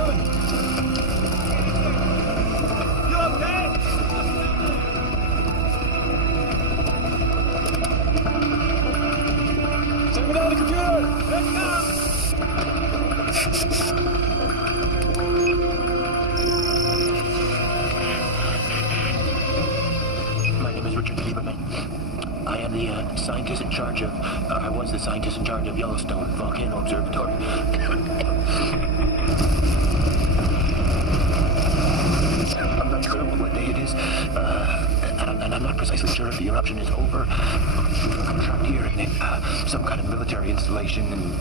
coming. You okay? Send me down the computer. Here it comes. My name is Richard Lieberman. I am the scientist in charge of, I was the scientist in charge of YellowStone Volcano Observatory. I'm not sure what day it is, and I'm not precisely sure if the eruption is over. I'm trapped here in some kind of military installation in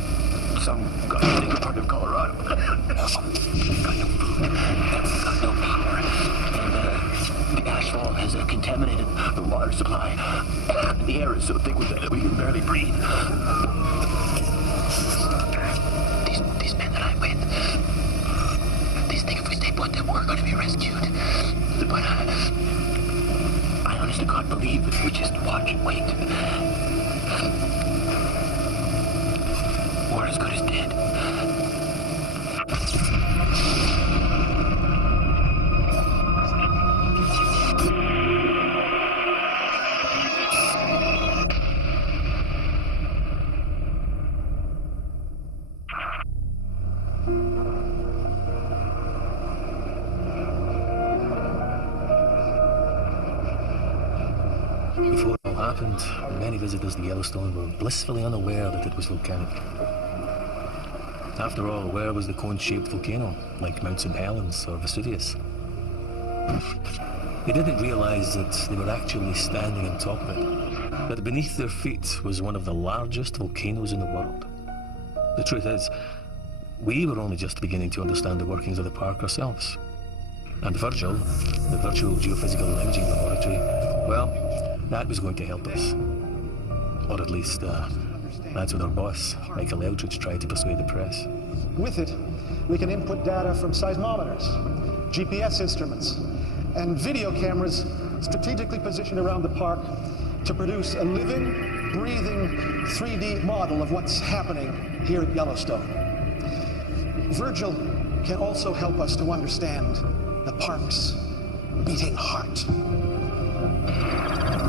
some goddamn part of Colorado. Got no food, got no power, and the asphalt has contaminated the water supply. The air is so thick with it that we can barely breathe. These men that I'm with, these think if we stay put that we're going to be rescued. But I honestly can't believe that we just watch and wait. We're as good as dead. Before it all happened, many visitors to Yellowstone were blissfully unaware that it was volcanic. After all, where was the cone-shaped volcano, like Mount St. Helens or Vesuvius? They didn't realize that they were actually standing on top of it, that beneath their feet was one of the largest volcanoes in the world. The truth is, we were only just beginning to understand the workings of the park ourselves. And Virgil, the virtual geophysical imaging laboratory, well, that was going to help us. Or at least, that's what our boss, Michael Eldridge, tried to persuade the press. With it, we can input data from seismometers, GPS instruments, and video cameras strategically positioned around the park to produce a living, breathing 3D model of what's happening here at Yellowstone. Virgil can also help us to understand the park's beating heart.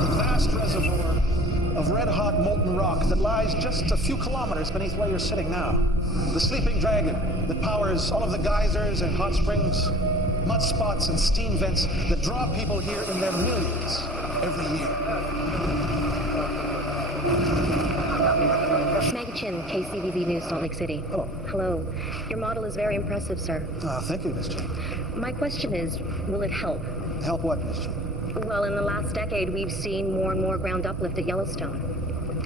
The vast reservoir of red-hot molten rock that lies just a few kilometers beneath where you're sitting now. The sleeping dragon that powers all of the geysers and hot springs, mud spots and steam vents that draw people here in their millions every year. Maggie Chin, KCVZ News, Salt Lake City. Hello. Hello. Your model is very impressive, sir. Thank you, Miss Chin. My question is, will it help? Help what, Miss Chin? Well, in the last decade, we've seen more and more ground uplift at Yellowstone.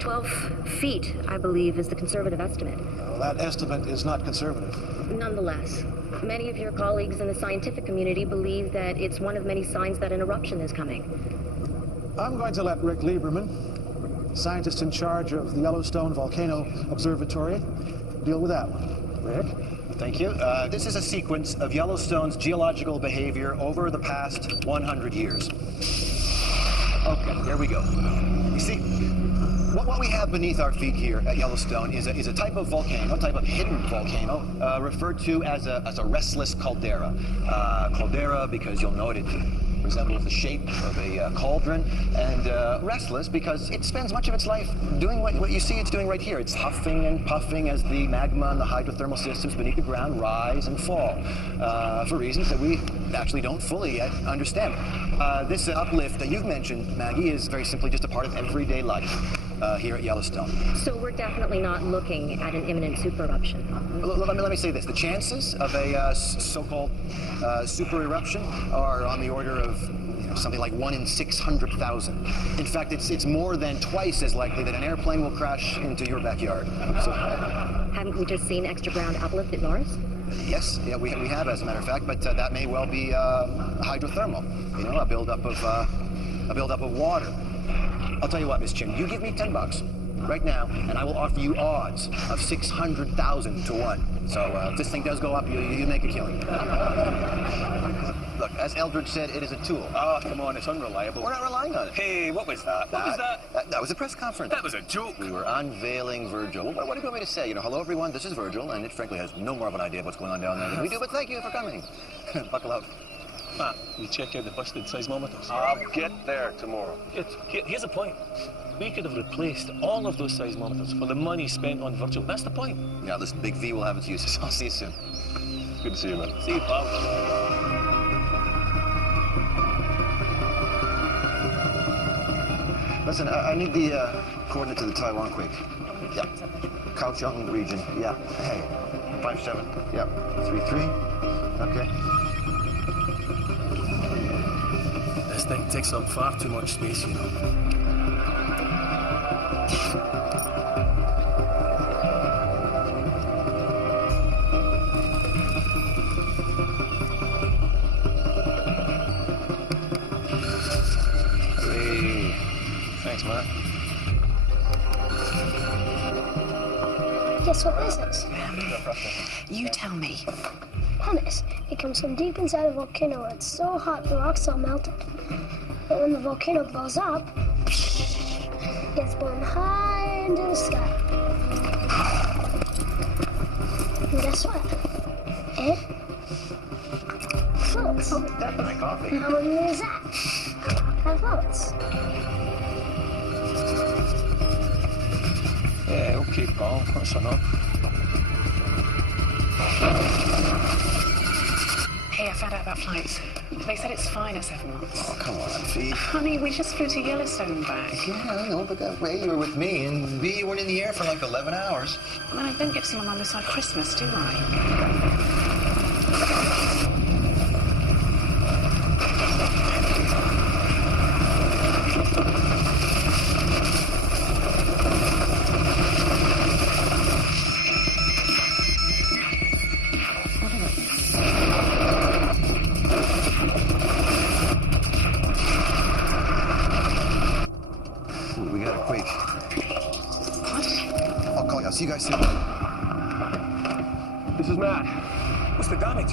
12 feet, I believe, is the conservative estimate. Well, that estimate is not conservative. Nonetheless, many of your colleagues in the scientific community believe that it's one of many signs that an eruption is coming. I'm going to let Rick Lieberman, scientist in charge of the Yellowstone Volcano Observatory, deal with that one. Rick? Thank you. This is a sequence of Yellowstone's geological behavior over the past 100 years. Okay, here we go. You see, what we have beneath our feet here at Yellowstone is a type of volcano, a type of hidden volcano, referred to as a restless caldera. Caldera because you'll note it resembles the shape of a cauldron, and restless because it spends much of its life doing what you see it's doing right here. It's huffing and puffing as the magma and the hydrothermal systems beneath the ground rise and fall for reasons that we actually don't fully yet understand. This uplift that you've mentioned, Maggie, is very simply just a part of everyday life here at Yellowstone. So we're definitely not looking at an imminent super eruption. Let me say this. The chances of a so-called super eruption are on the order of something like 1 in 600,000. In fact, it's more than twice as likely that an airplane will crash into your backyard. So, Haven't we just seen extra ground uplift at Norris? yes, yeah, we have, as a matter of fact, but that may well be hydrothermal. You know, a buildup of water. I'll tell you what, Miss Chin, you give me $10 right now, and I will offer you odds of 600,000 to 1. So if this thing does go up, you make a killing. Look, as Eldridge said, it is a tool. Oh, come on, it's unreliable. We're not relying on it. Hey, what was that? What was that? That was a press conference. That was a joke. We were unveiling Virgil. What do you want me to say? You know, hello, everyone, this is Virgil, and it frankly has no more of an idea of what's going on down there than we do, but thank you for coming. Buckle up. Matt, you check out the busted seismometers. I'll get there tomorrow. Here's the point. We could have replaced all of those seismometers for the money spent on Virgil. That's the point. Yeah, listen, Big V will have its uses. I'll see you soon. Good to see you, man. See you, pal. Listen, I need the coordinate to the Taiwan quake. Yeah. Kaohsiung region. Yeah. Hey. 57. Yep. 33. Okay. This thing takes up far too much space, you know. Hey. Thanks, Matt. Guess what this is? You tell me. Pumice. It comes from deep inside a volcano where it's so hot the rocks all melted. But when the volcano blows up, it gets blown high into the sky. And guess what? It floats. Oh, that's my coffee. How many is that? That floats. Yeah, okay, pal. That's enough. Hey, I found out about flights. They said it's fine at 7 months. Oh, come on, V. Honey, we just flew to Yellowstone back. Yeah, I know, but that way you were with me, and B, you weren't in the air for like 11 hours. I mean, I don't get to see my mum this side of Christmas, do I? We got a quake. I'll call you. I'll see you guys soon. This is Matt. What's the damage?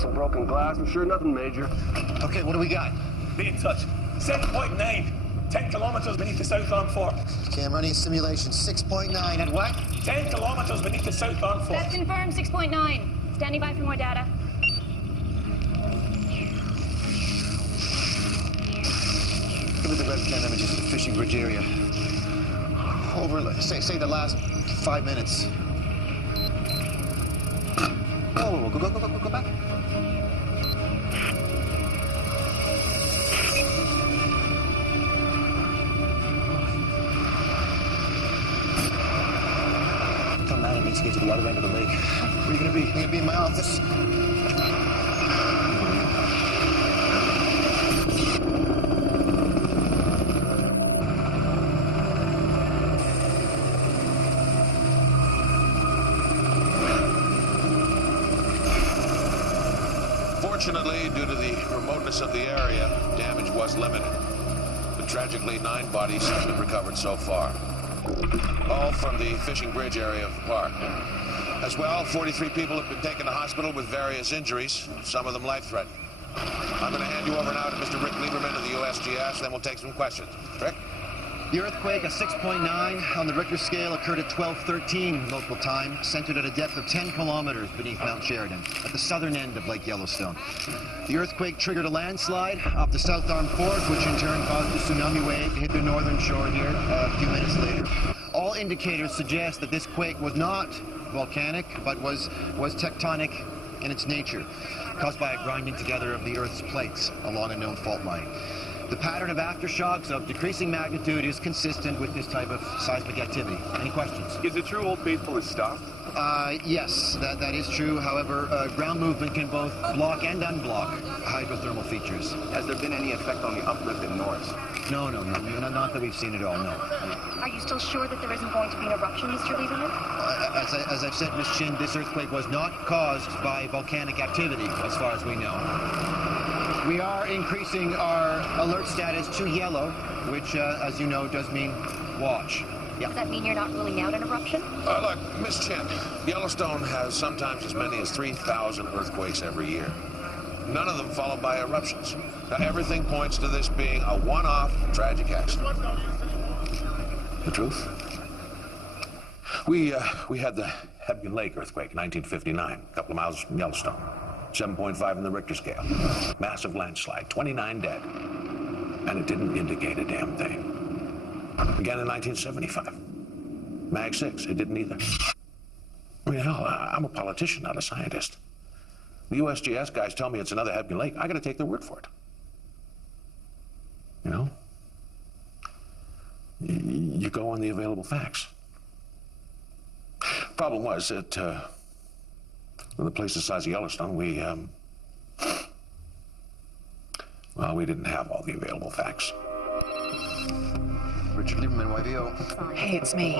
Some broken glass. I'm sure nothing major. Okay, what do we got? Be in touch. 7.9. 10 kilometers beneath the South Arm Fork. Okay, I'm running a simulation. 6.9 at what? 10 kilometers beneath the South Arm Fork. That's confirmed, 6.9. Standing by for more data. Look at the webcam images of the fishing bridge area. Over, say the last 5 minutes. Oh, go back. Tell Matt I need to get to the other end of the lake. Where are you gonna be? I'm gonna be in my office. Fortunately, due to the remoteness of the area, damage was limited. But tragically, 9 bodies have been recovered so far. All from the fishing bridge area of the park. As well, 43 people have been taken to hospital with various injuries, some of them life-threatening. I'm going to hand you over now to Mr. Rick Lieberman of the USGS, then we'll take some questions. Rick? The earthquake, a 6.9 on the Richter scale, occurred at 12:13 local time, centered at a depth of 10 kilometers beneath Mount Sheridan, at the southern end of Lake Yellowstone. The earthquake triggered a landslide off the South Arm Fork, which in turn caused a tsunami wave to hit the northern shore here a few minutes later. All indicators suggest that this quake was not volcanic, but was tectonic in its nature, caused by a grinding together of the Earth's plates along a known fault line. The pattern of aftershocks of decreasing magnitude is consistent with this type of seismic activity. Any questions? Is it true Old Faithful is stopped? Yes, that is true. However, ground movement can both block and unblock hydrothermal features. Has there been any effect on the uplift in Norris? No, not that we've seen at all, no. Are you still sure that there isn't going to be an eruption, Mr. Lieberman? As I've said, Miss Chin, this earthquake was not caused by volcanic activity, as far as we know. We are increasing our alert status to yellow, which, as you know, does mean watch. Yeah. Does that mean you're not ruling out an eruption? Look, Miss Chin, Yellowstone has sometimes as many as 3,000 earthquakes every year. none of them followed by eruptions. Now, everything points to this being a one-off tragic accident. The truth? We had the Hebgen Lake earthquake in 1959, a couple of miles from Yellowstone. 7.5 in the Richter scale. Massive landslide, 29 dead. And it didn't indicate a damn thing. Again in 1975. Mag 6, it didn't either. I mean, hell, I'm a politician, not a scientist. The USGS guys tell me it's another Hebgen Lake. I gotta take their word for it. You know? You go on the available facts. Problem was that, with a place the size of Yellowstone, we didn't have all the available facts. Richard Lieberman, YVO. Hey, it's me.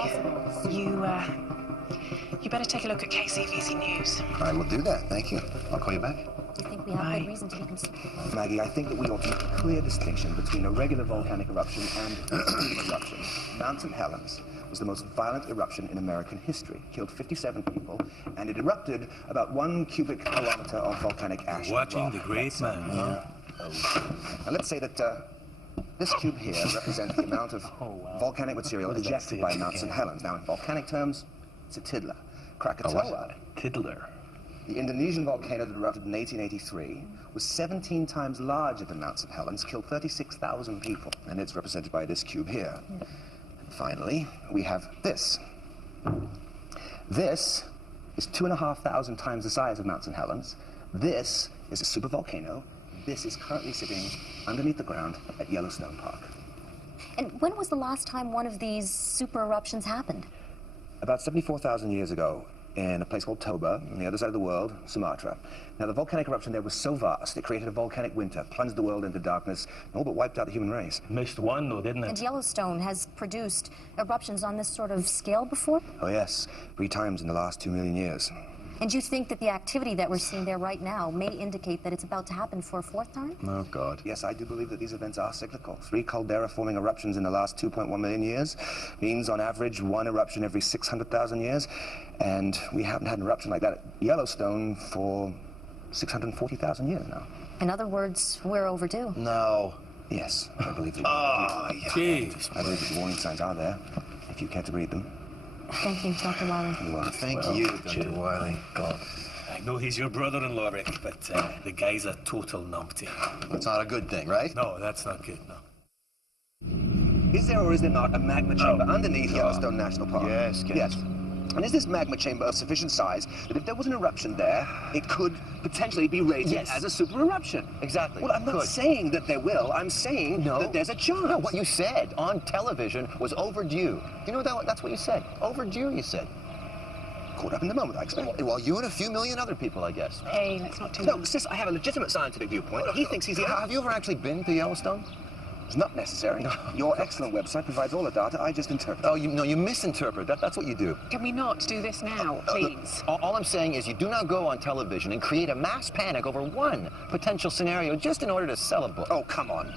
You better take a look at KCVZ News. I will do that, thank you. I'll call you back. I think we have good reason to be concerned. Maggie, I think that we ought to make a clear distinction between a regular volcanic eruption and an eruption. Mount St. Helens was the most violent eruption in American history. Killed 57 people, and it erupted about 1 cubic kilometer of volcanic ash. Watching the great man, huh? Now let's say that this cube here represents the amount of volcanic material ejected by Mount St. Helens. Now, in volcanic terms, it's a tiddler. Krakatoa, Tiddler. the Indonesian volcano that erupted in 1883, was 17 times larger than Mount St. Helens, killed 36,000 people, and it's represented by this cube here. And finally, we have this. This is 2,500 times the size of Mount St. Helens. This is a supervolcano. This is currently sitting underneath the ground at Yellowstone Park. And when was the last time one of these super eruptions happened? About 74,000 years ago, in a place called Toba, on the other side of the world, Sumatra. Now, the volcanic eruption there was so vast, it created a volcanic winter, plunged the world into darkness, and all but wiped out the human race. Missed one, though, didn't it? And Yellowstone has produced eruptions on this sort of scale before? Oh, yes. 3 times in the last 2 million years. And you think that the activity that we're seeing there right now may indicate that it's about to happen for a 4th time? Oh, God. Yes, I do believe that these events are cyclical. 3 caldera-forming eruptions in the last 2.1 million years means, on average, 1 eruption every 600,000 years. And we haven't had an eruption like that at Yellowstone for 640,000 years now. In other words, we're overdue. No. Yes, I believe that. Jeez. I believe that the warning signs are there, if you care to read them. Thank you, Dr. Wiley. Well, Thank you, Dr. Wiley. God. I know he's your brother-in-law, Rick, but the guy's a total numpty. That's not a good thing, right? No, that's not good, no. Is there or is there not a magma chamber underneath Yellowstone National Park? Yes, Yes. And is this magma chamber of sufficient size that if there was an eruption there, it could potentially be rated as a super eruption? Exactly. Well, I'm not saying that there will. I'm saying that there's a chance. No, what you said on television was overdue. You know that's what you said. Overdue, you said. Caught up in the moment, I expect. Well, you and a few million other people, I guess. Hey, let's not too No, sis, I have a legitimate scientific viewpoint. He thinks he's the... Have you ever actually been to Yellowstone? It's not necessary. Your excellent website provides all the data. I just interpret. Oh, you misinterpret. That's what you do. Can we not do this now, please? All I'm saying is you do not go on television and create a mass panic over one potential scenario just in order to sell a book. Oh, come on.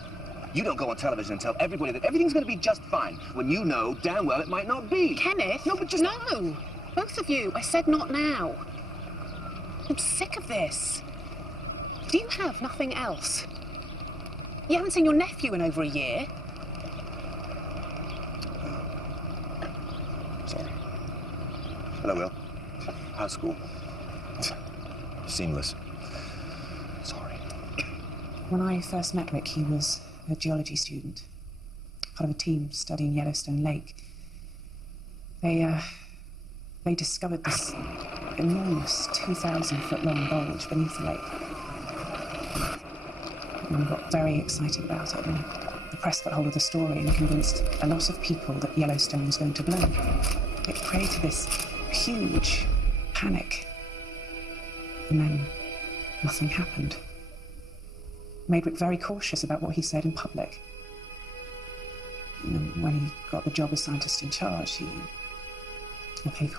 You don't go on television and tell everybody that everything's going to be just fine when you know damn well it might not be. Kenneth? No, but just... No! Both of you. I said not now. I'm sick of this. Do you have nothing else? You haven't seen your nephew in over a year. Sorry. Hello, Will. How's school? Seamless. Sorry. When I first met Rick, he was a geology student, part of a team studying Yellowstone Lake. They discovered this enormous 2,000-foot-long bulge beneath the lake. And we got very excited about it, and the press got hold of the story and convinced a lot of people that Yellowstone was going to blow. It created this huge panic, and then nothing happened. Made Rick very cautious about what he said in public. You know, when he got the job as scientist in charge, he paid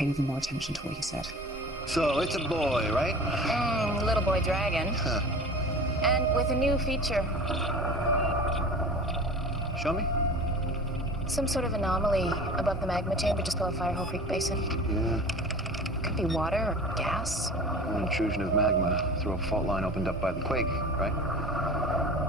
even more attention to what he said. So it's a boy, right? Little boy dragon. Huh. And with a new feature. Show me. Some sort of anomaly above the magma chamber just below Firehole Creek Basin. Yeah. Could be water or gas? An intrusion of magma through a fault line opened up by the quake, right?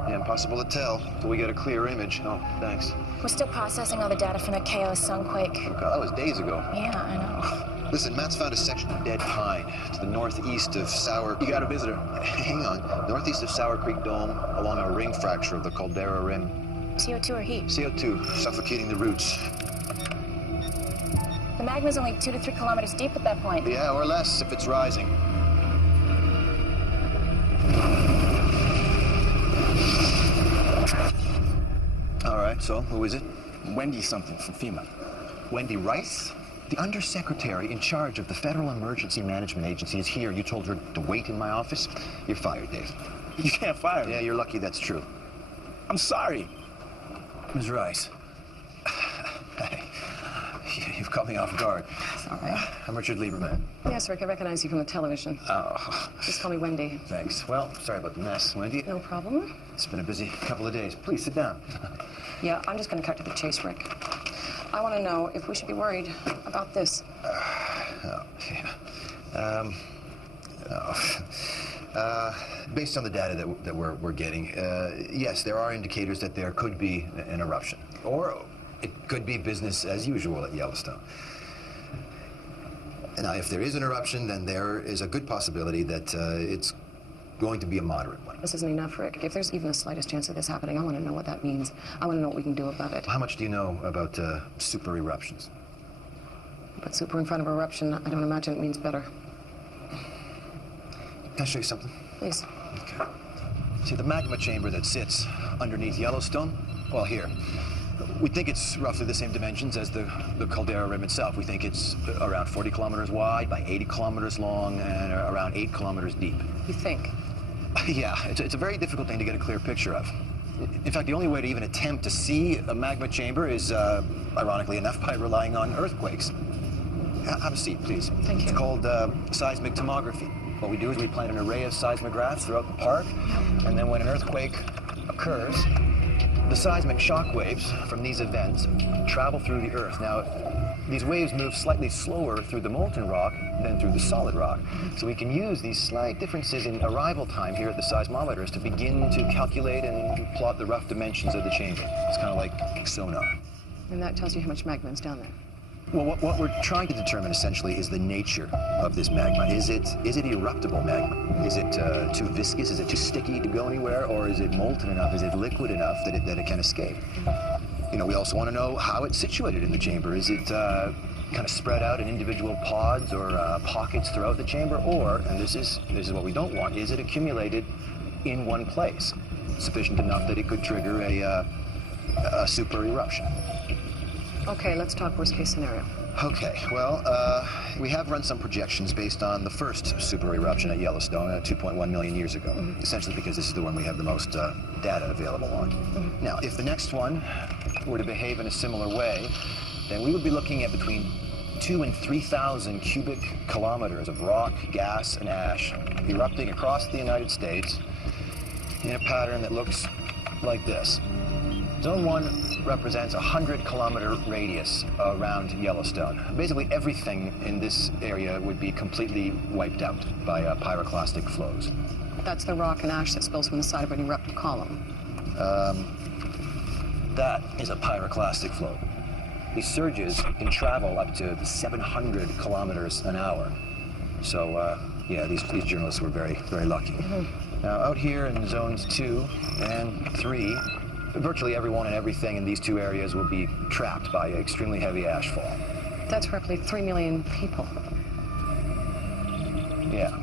Yeah, impossible to tell until we get a clear image. Oh, thanks. We're still processing all the data from that KO sunquake. Oh, God, that was days ago. Yeah, I know. Listen, Matt's found a section of dead pine to the northeast of Sour... You got a visitor. Hang on. Northeast of Sour Creek Dome, along a ring fracture of the caldera rim. CO2 or heat? CO2, suffocating the roots. The magma's only 2 to 3 kilometers deep at that point. Yeah, or less if it's rising. All right, so who is it? Wendy something from FEMA. Wendy Rice? The undersecretary in charge of the Federal Emergency Management Agency is here. You told her to wait in my office? You're fired, Dave. You can't fire me. Yeah, you're lucky that's true. I'm sorry. Ms. Rice. Hey, you've caught me off guard. Sorry. I'm Richard Lieberman. Yes, Rick, I recognize you from the television. Oh. Just call me Wendy. Thanks. Well, sorry about the mess, Wendy. No problem. It's been a busy couple of days. Please sit down. Yeah, I'm just going to cut to the chase, Rick. I want to know if we should be worried about this. Based on the data that we're getting, yes, there are indicators that there could be an eruption. Or it could be business as usual at Yellowstone. Now, if there is an eruption, then there is a good possibility that it's going to be a moderate one. This isn't enough, Rick. If there's even the slightest chance of this happening, I want to know what that means. I want to know what we can do about it. How much do you know about super eruptions? But super in front of eruption, I don't imagine it means better. Can I show you something? Please. Okay. See the magma chamber that sits underneath Yellowstone? Well, here. We think it's roughly the same dimensions as the caldera rim itself. We think it's around 40 kilometers wide by 80 kilometers long and around 8 kilometers deep. You think? Yeah, it's a very difficult thing to get a clear picture of. In fact, the only way to even attempt to see a magma chamber is, ironically enough, by relying on earthquakes. Have a seat, please. Thank you. It's called seismic tomography. What we do is we plant an array of seismographs throughout the park, and then when an earthquake occurs, the seismic shock waves from these events travel through the earth. Now, these waves move slightly slower through the molten rock than through the solid rock. So we can use these slight differences in arrival time here at the seismometers to begin to calculate and plot the rough dimensions of the chamber. It's kind of like sonar. And that tells you how much magma is down there. Well, what we're trying to determine essentially is the nature of this magma. Is it eruptible magma? Is it too viscous? Is it too sticky to go anywhere? Or is it molten enough? Is it liquid enough that it can escape? You know, we also want to know how it's situated in the chamber. Is it kind of spread out in individual pods or pockets throughout the chamber? Or, and this is what we don't want, is it accumulated in one place, sufficient enough that it could trigger a super eruption? Okay, let's talk worst case scenario. Okay, well, we have run some projections based on the first super eruption at Yellowstone 2.1 million years ago, essentially because this is the one we have the most data available on. Now, if the next one were to behave in a similar way, then we would be looking at between 2,000 and 3,000 cubic kilometers of rock, gas, and ash erupting across the United States in a pattern that looks like this. Zone 1 represents a 100-kilometer radius around Yellowstone. Basically, everything in this area would be completely wiped out by pyroclastic flows. That's the rock and ash that spills from the side of an eruptive column. That is a pyroclastic flow. These surges can travel up to 700 kilometers an hour. So, yeah, these journalists were very, very lucky. Now, out here in zones 2 and 3, virtually everyone and everything in these two areas will be trapped by extremely heavy ashfall. That's roughly 3 million people. Yeah.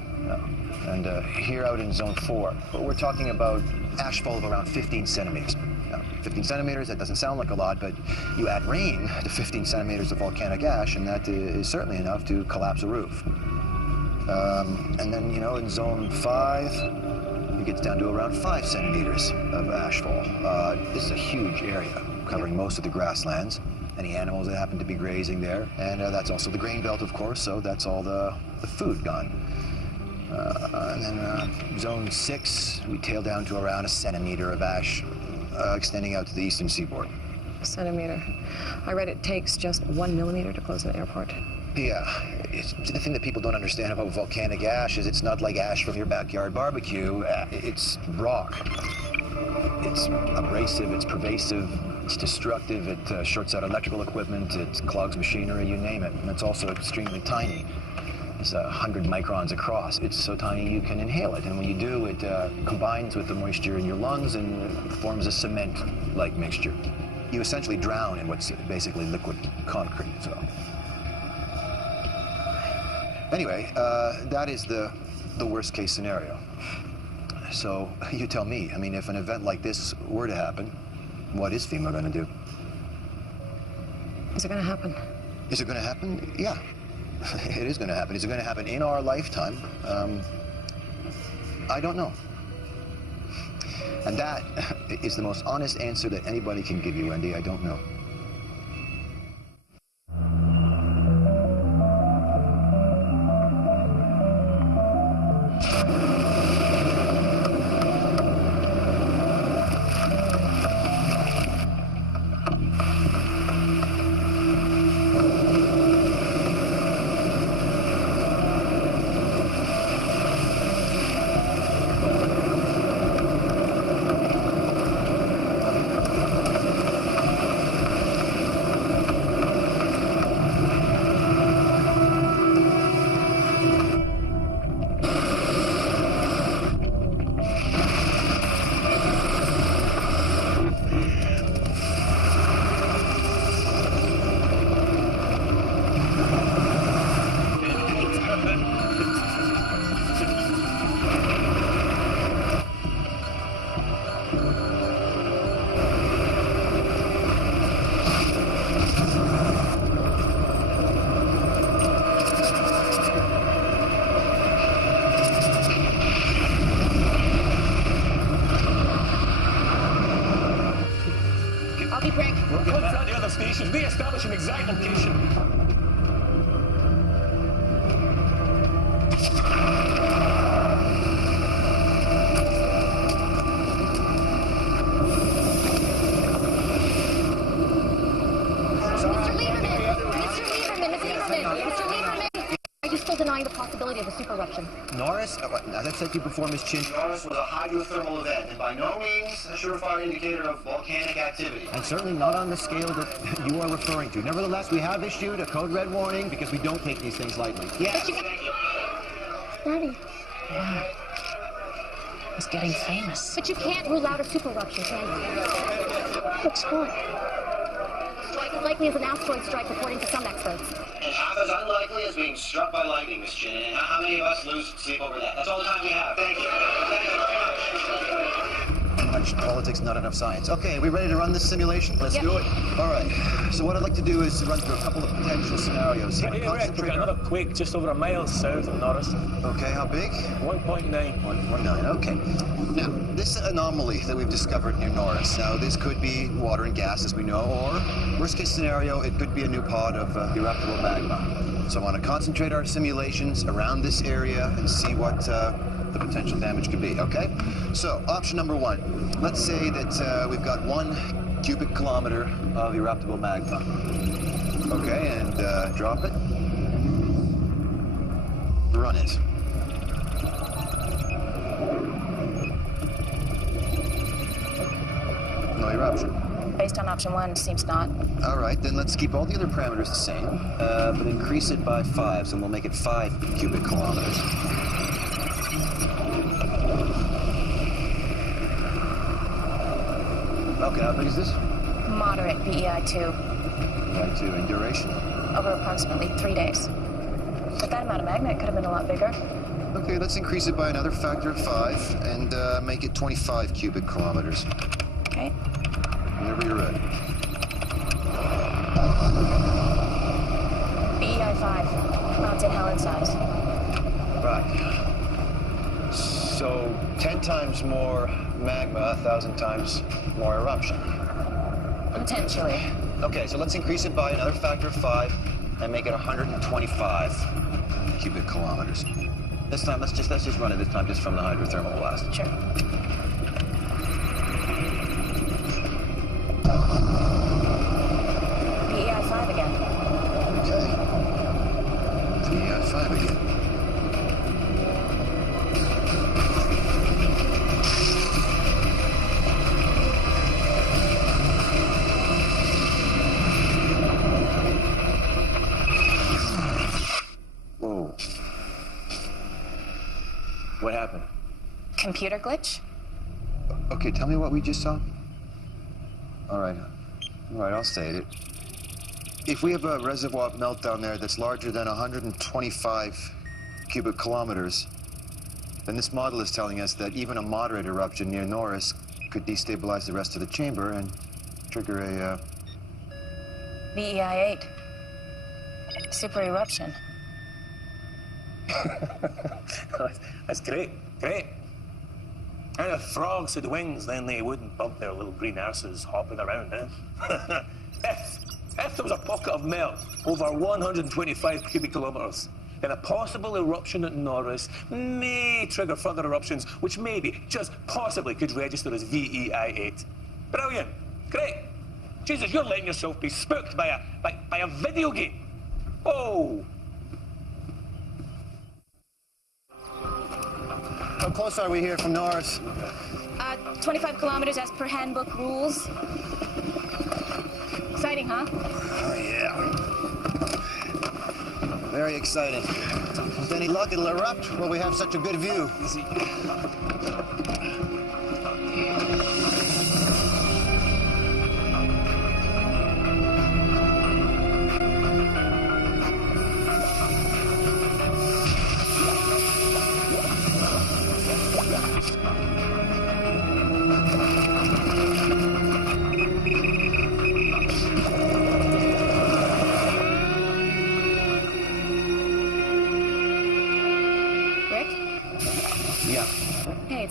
And here out in zone 4, we're talking about ashfall of around 15 centimeters. Now, 15 centimeters, that doesn't sound like a lot, but you add rain to 15 centimeters of volcanic ash, and that is certainly enough to collapse a roof. And then, you know, in zone 5, it gets down to around 5 centimeters of ashfall. This is a huge area, covering most of the grasslands, any animals that happen to be grazing there. And that's also the grain belt, of course, so that's all the food gone. And then zone 6, we tail down to around 1 centimeter of ash, extending out to the eastern seaboard. A centimeter. I read it takes just 1 millimeter to close an airport. Yeah, the thing that people don't understand about volcanic ash is it's not like ash from your backyard barbecue. It's rock. It's abrasive, it's pervasive, it's destructive, it shorts out electrical equipment, it clogs machinery, you name it. And it's also extremely tiny. It's 100 microns across. It's so tiny you can inhale it, and when you do, it combines with the moisture in your lungs and forms a cement-like mixture. You essentially drown in what's basically liquid concrete, so. Anyway, that is the worst case scenario. So you tell me, I mean, if an event like this were to happen, what is FEMA going to do? Is it going to happen? Is it going to happen? Yeah, it is going to happen. Is it going to happen in our lifetime? I don't know. And that is the most honest answer that anybody can give you, Wendy. I don't know. Stations. We establish an exact location. Are you still denying the possibility of a super eruption? Norris, as I've said to you before, Miss Chin, Norris was a hydrothermal event, and by no means a surefire indicator of volcanic activity. And certainly not on the scale that you are referring to. Nevertheless, we have issued a code red warning because we don't take these things lightly. Yes. Daddy. Yeah. It's getting famous. But you can't rule out a super eruption, can you? What's what? Strike as likely as an asteroid strike, according to some experts. And half as unlikely as being struck by lightning, Miss Chin. And how many of us lose sleep over that? That's all the time we have. Thank you. Thank you very much. Much politics, not enough science. Okay, are we ready to run this simulation? Let's do it. All right. So what I'd like to do is run through a couple of potential scenarios here. Hey, Rick, we've got another quake just over a mile south of Norris. Okay, how big? 1.9. 1.9, okay. Now, this anomaly that we've discovered near Norris, now this could be water and gas as we know, or worst case scenario, it could be a new pod of eruptible magma. So I want to concentrate our simulations around this area and see what the potential damage could be, okay? So, option number one. Let's say that we've got 1 cubic kilometer of eruptible magma. Okay, and drop it. Run it. No eruption. Based on option 1, seems not. All right, then let's keep all the other parameters the same, but increase it by 5, so we'll make it 5 cubic kilometers. Okay, how big is this? Moderate BEI2. BEI2 in duration? Over approximately 3 days. But that amount of magma could have been a lot bigger. Okay, let's increase it by another factor of 5 and make it 25 cubic kilometers. Okay. Whenever you're ready. BEI5. Mount St. Helens size. Right. So 10 times more magma, 1,000 times more eruption. Potentially. Okay, so let's increase it by another factor of 5 and make it 125 cubic kilometers. This time, let's just run it this time just from the hydrothermal blast. Sure. BEI5 again. Okay. What happened? Computer glitch? Okay, tell me what we just saw. All right, I'll say it. If we have a reservoir melt down there that's larger than 125 cubic kilometers, then this model is telling us that even a moderate eruption near Norris could destabilize the rest of the chamber and trigger a... VEI-8. Super eruption. That's great, great. And if frogs had wings, then they wouldn't bump their little green asses hopping around, eh? If there was a pocket of melt over 125 cubic kilometers, then a possible eruption at Norris may trigger further eruptions, which maybe, just possibly, could register as VEI-8. Brilliant, great. Jesus, you're letting yourself be spooked by a video game. Oh. How close are we here from Norris? 25 kilometers as per handbook rules. Exciting, huh? Oh, yeah. Very exciting. With any luck, it'll erupt while we have such a good view.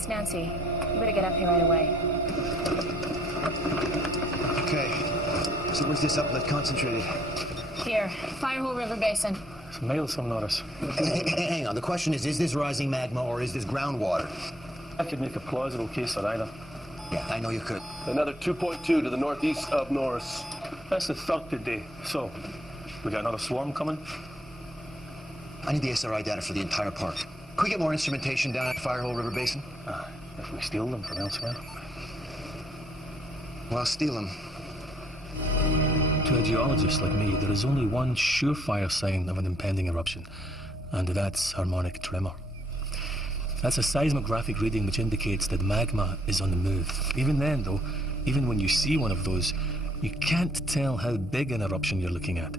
Nancy, you better get up here right away. Okay, so where's this uplift concentrated? Here, Firehole River Basin. It's miles from Norris. Hang on, the question is this rising magma or is this groundwater? I could make a plausible case for either. Yeah, I know you could. Another 2.2 to the northeast of Norris. That's the third today. So, we got another swarm coming? I need the SRI data for the entire park. Could we get more instrumentation down at Firehole River Basin? If we steal them from elsewhere. Well, steal them. To a geologist like me, there is only one surefire sign of an impending eruption, and that's harmonic tremor. That's a seismographic reading which indicates that magma is on the move. Even then, though, even when you see one of those, you can't tell how big an eruption you're looking at,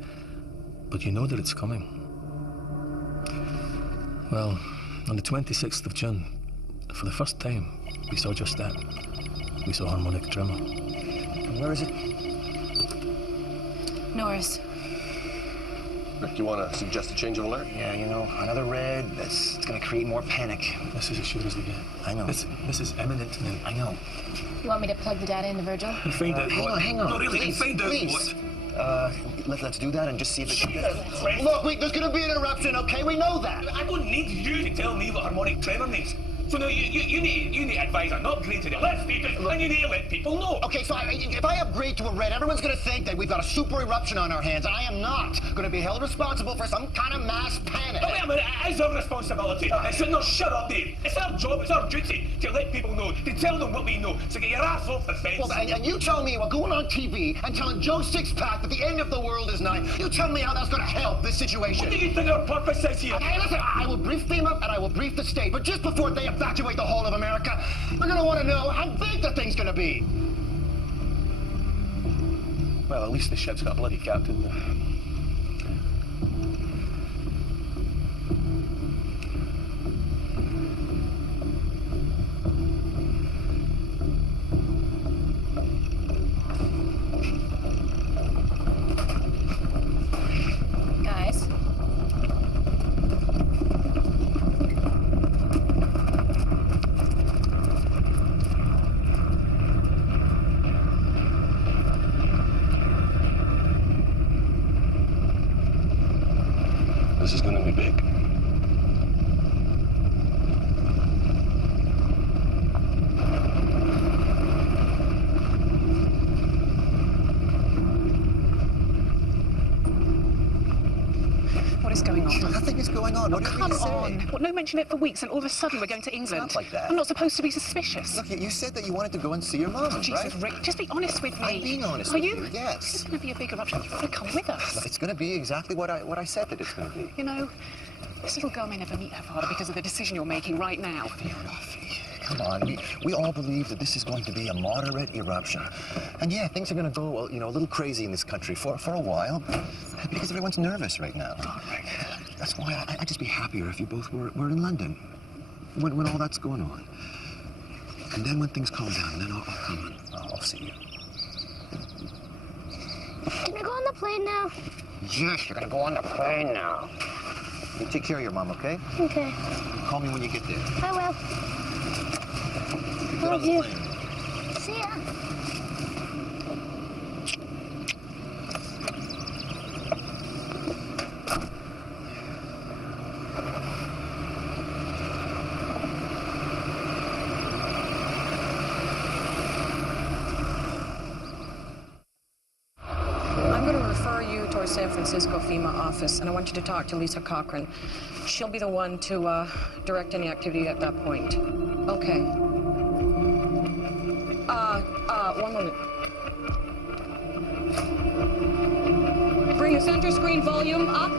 but you know that it's coming. Well, on the 26th of June, for the first time, we saw just that. We saw harmonic tremor. And where is it? Norris. Rick, you want to suggest a change of alert? Yeah, you know, another red, it's going to create more panic. This is as sure as we get. I know. This is imminent now. I know. You want me to plug the data into Virgil? And find out what? Hang on. No, really, please, find out please. what? Let's do that and just see if it can Right. Look, there's going to be an eruption, okay? We know that. I don't need you to tell me what harmonic tremor means. So now you need to advise an upgrade to the left status, and you need to let people know. Okay, so if I upgrade to a red, everyone's going to think that we've got a super eruption on our hands. I am not going to be held responsible for some kind of mass panic. Oh, wait a minute, it is our responsibility. No, shut up, Dave. It's our job, it's our duty to let people know, to tell them what we know. So get your ass off the fence. Well, and you tell me, going on TV and telling Joe Sixpack that the end of the world is nigh. You tell me how that's going to help this situation. What do you think our purpose is here? Okay, listen, I will brief FEMA and I will brief the state, but just before they evacuate the whole of America, they're going to want to know how big the thing's going to be. Well, at least the ship's got a bloody captain there. This is going to be big. What is going on? Nothing is going on. What Come on. Well, no mention it for weeks, and all of a sudden we're going to England. It's not like that. I'm not supposed to be suspicious. Look, you said that you wanted to go and see your mom, Oh, Jesus, right? Rick, just be honest with me. I'm being honest Are with you? you, yes. It's going to be a big eruption. You've got to come with us. It's going to be exactly what I said that it's going to be. You know, This little girl may never meet her father because of the decision you're making right now. Come on, we all believe that this is going to be a moderate eruption. And yeah, things are going to go, you know, a little crazy in this country for a while, because everyone's nervous right now. Oh, Rick, that's why I'd just be happier if you both were in London when all that's going on. And then when things calm down, then I'll come and I'll see you. Can I go on the plane now? Yes, you're going to go on the plane now. You take care of your mom, okay? Okay. Call me when you get there. I will. Get on the you. plane. See ya. I'm going to refer you to our San Francisco FEMA office, and I want you to talk to Lisa Cochran. She'll be the one to direct any activity at that point. Okay. One moment. Bring the center screen volume up.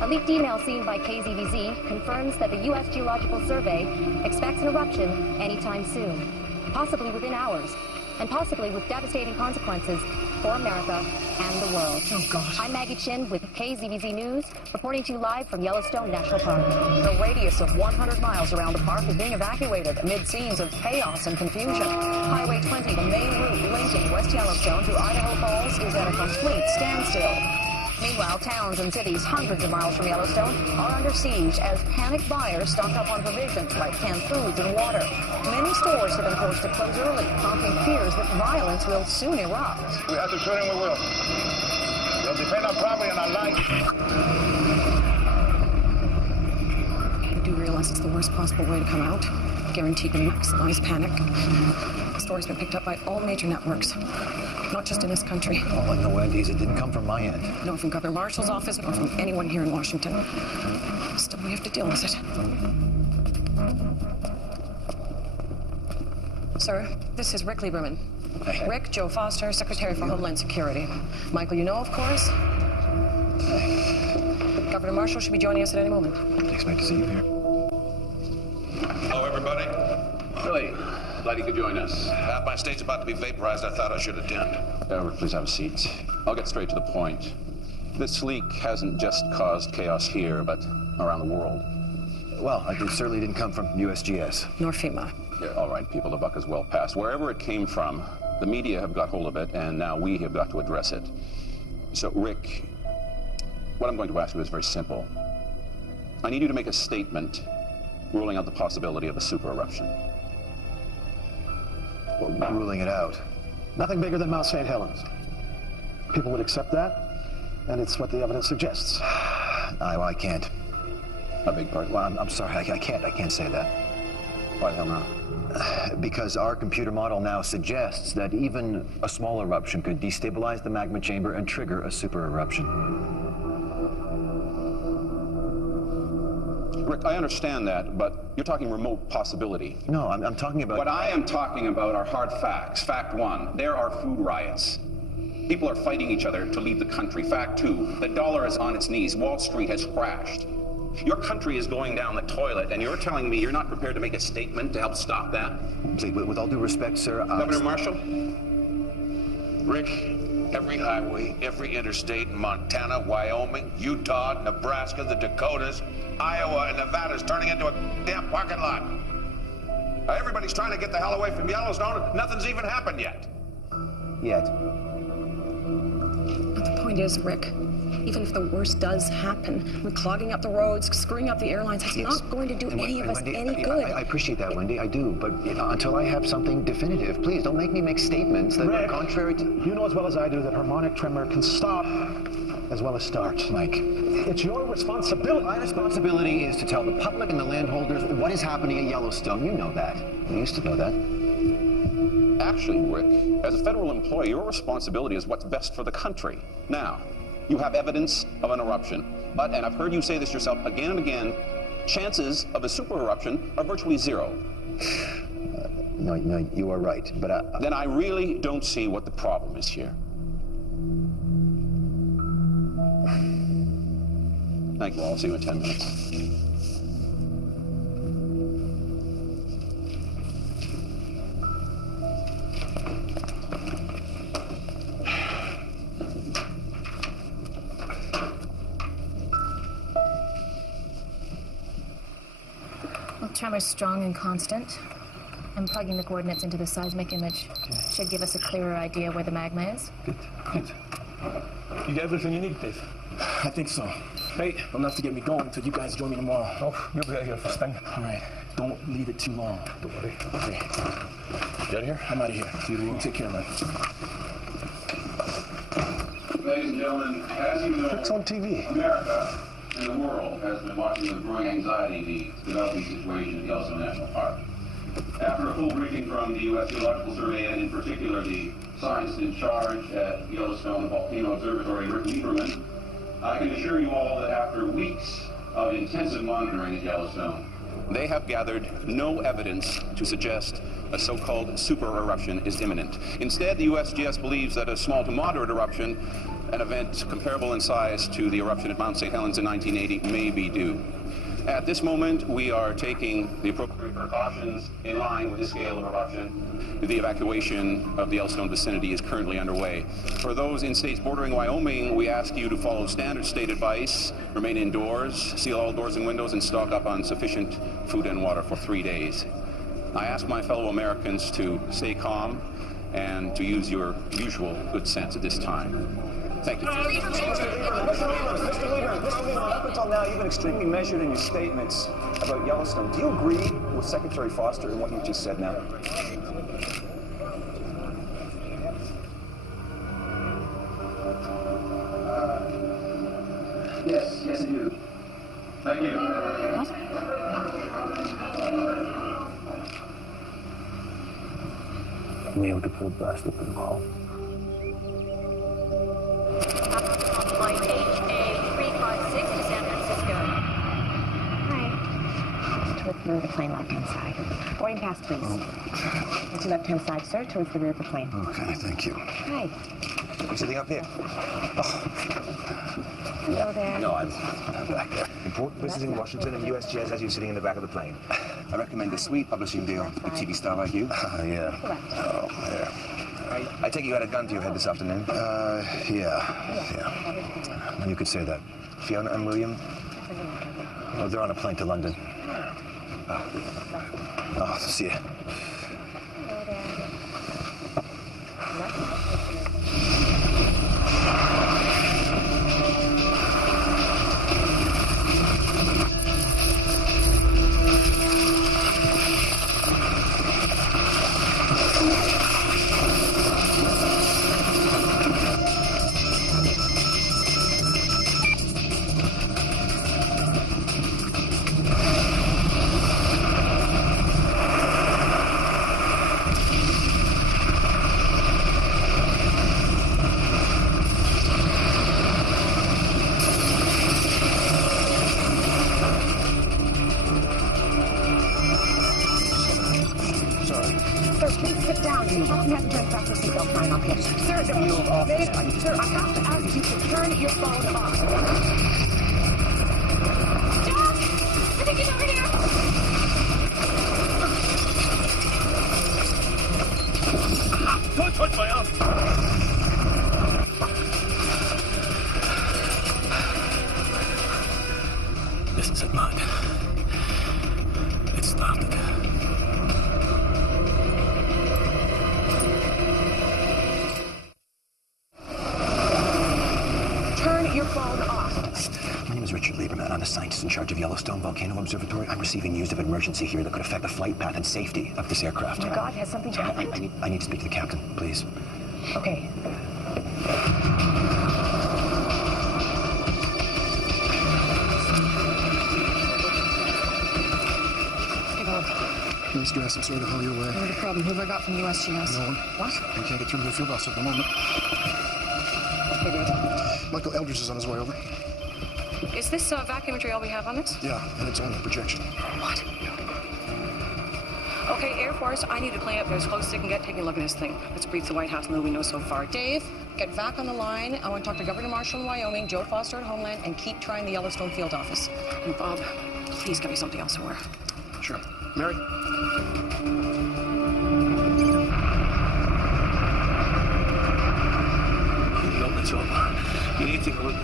A leaked email seen by KZVZ confirms that the U.S. Geological Survey expects an eruption anytime soon, possibly within hours, and possibly with devastating consequences for America and the world. Oh, God. I'm Maggie Chin with KZVZ News, reporting to you live from Yellowstone National Park. The radius of 100 miles around the park is being evacuated amid scenes of chaos and confusion. Highway 20, the main route linking West Yellowstone to Idaho Falls, is at a complete standstill. Meanwhile, towns and cities hundreds of miles from Yellowstone are under siege as panicked buyers stock up on provisions like canned foods and water. Many stores have been forced to close early, prompting fears that violence will soon erupt. We have to shoot him, we will. We'll defend our property and our life. We do realize it's the worst possible way to come out. Guaranteed to maximize panic. The story's been picked up by all major networks. Not just in this country. Oh, no, Wendy's. It didn't come from my end. Nor from Governor Marshall's office, nor from anyone here in Washington. Still, we have to deal with it. Sir, this is Rick Lieberman. Hey. Rick, Joe Foster, Secretary for Homeland Security. Michael, you know, of course. Hey. Governor Marshall should be joining us at any moment. Expect to see you here. Hello, everybody. Billy, glad you could join us. Half my state's about to be vaporized. I thought I should attend. Please have a seat. I'll get straight to the point. This leak hasn't just caused chaos here, but around the world. Well, it certainly didn't come from USGS. Nor FEMA. Yeah, all right, people, the buck is well past. Wherever it came from, the media have got hold of it, and now we have got to address it. So, Rick, what I'm going to ask you is very simple. I need you to make a statement ruling out the possibility of a super eruption. Well, ruling it out. Nothing bigger than Mount St. Helens. People would accept that, and it's what the evidence suggests. I can't. I beg pardon? Well, I'm sorry, I can't say that. Why the hell not? Because our computer model now suggests that even a small eruption could destabilize the magma chamber and trigger a super eruption. Rick, I understand that, but you're talking remote possibility. No, I'm talking about... What I am talking about are hard facts. Fact one, there are food riots. People are fighting each other to leave the country. Fact two, the dollar is on its knees. Wall Street has crashed. Your country is going down the toilet, and you're telling me you're not prepared to make a statement to help stop that? Please, with all due respect, sir... Governor Marshall? Rick, every highway, every interstate in Montana, Wyoming, Utah, Nebraska, the Dakotas, Iowa, and Nevada is turning into a damn parking lot. Everybody's trying to get the hell away from Yellowstone. Nothing's even happened yet. Yet. But the point is, Rick, even if the worst does happen, with clogging up the roads, screwing up the airlines, it's not going to do any of us any good. I appreciate that, Wendy, I do. But until I have something definitive, please don't make me make statements that are contrary to... You know as well as I do that harmonic tremor can stop as well as start. Mike. It's your responsibility. My responsibility is to tell the public and the landholders what is happening at Yellowstone. You know that. You used to know that. Actually, Rick, as a federal employee, your responsibility is what's best for the country. Now, you have evidence of an eruption, but, and I've heard you say this yourself again and again, chances of a super eruption are virtually zero. No, you are right, but... Then I really don't see what the problem is here. Thank you all. I'll see you in 10 minutes. Well, tremor's strong and constant. I'm plugging the coordinates into the seismic image. Okay. Should give us a clearer idea where the magma is. Good, good. You got everything you need, Dave? I think so. Right, enough to get me going until you guys join me tomorrow. Oh, you'll be out here first thing. All right, don't leave it too long. Don't worry. Okay. You out of here? I'm out of here. You take care, man. Ladies and gentlemen, as you know, It's on TV. America and the world has been watching with growing anxiety the developing situation at Yellowstone National Park. After a full briefing from the U.S. Geological Survey, and in particular the scientist in charge at Yellowstone Volcano Observatory, Rick Lieberman, I can assure you all that after weeks of intensive monitoring at Yellowstone, they have gathered no evidence to suggest a so-called super eruption is imminent. Instead, the USGS believes that a small to moderate eruption, an event comparable in size to the eruption at Mount St. Helens in 1980, may be due. At this moment, we are taking the appropriate precautions in line with the scale of eruption. The evacuation of the Yellowstone vicinity is currently underway. For those in states bordering Wyoming, we ask you to follow standard state advice, remain indoors, seal all doors and windows, and stock up on sufficient food and water for 3 days. I ask my fellow Americans to stay calm and to use your usual good sense at this time. Thank you. Mr. Lieberman, up until now, you've been extremely measured in your statements about Yellowstone. Do you agree with Secretary Foster in what you just said now? Yes, I do. Thank you. Neil to put blast up in the wall. Flight HA356 to San Francisco. Hi. Towards the rear of the plane, left-hand side. Boarding pass, please. Oh. To left-hand side, sir, towards the rear of the plane. Okay, thank you. Hi. You sitting up here? Hello there. No, I'm back there. Important business in Washington, and USGS has you sitting in the back of the plane. I recommend a sweet publishing deal with a TV star like you. Yeah. Correct. Oh, yeah. I take it you had a gun to your head this afternoon? Yeah. You could say that. Fiona and William? Oh, they're on a plane to London. Oh, see ya. Hello there. Sir, I have to ask you to turn your phone off. Jack! I think he's over here! Don't touch my arm! This is it, man. It started. I'm the scientist in charge of Yellowstone Volcano Observatory. I'm receiving news of an emergency here that could affect the flight path and safety of this aircraft. Oh my God, has something happened? I need to speak to the captain, please. Okay. Please dress some sort of hell your way. No problem. Who have I got from USGS? No one. What? I can't get through to the field office at the moment. Okay, good. Michael Eldridge is on his way over. Is this vacuum all we have on this? Yeah, and it's only a projection. What? Okay, Air Force. I need to clean up as close as they can get. Taking a look at this thing. Let's brief the White House on what we know so far. Dave, get back on the line. I want to talk to Governor Marshall in Wyoming, Joe Foster at Homeland, and keep trying the Yellowstone field office. And Bob, please get me something else to wear. Sure. Mary? You got the job. You need to take a look.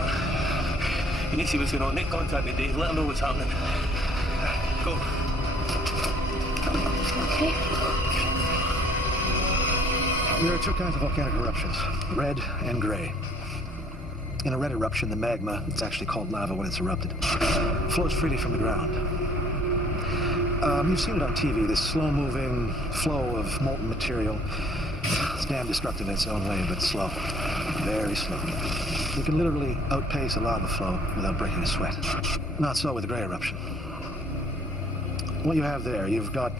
You need to see what's going on. Make contact with Dave. Let him know what's happening. Go. Okay. There are two kinds of volcanic eruptions, red and gray. In a red eruption, the magma, it's actually called lava when it's erupted, flows freely from the ground. You've seen it on TV, this slow-moving flow of molten material. It's damn destructive in its own way, but slow, very slow. You can literally outpace a lava flow without breaking a sweat. Not so with a gray eruption. What you have there, you've got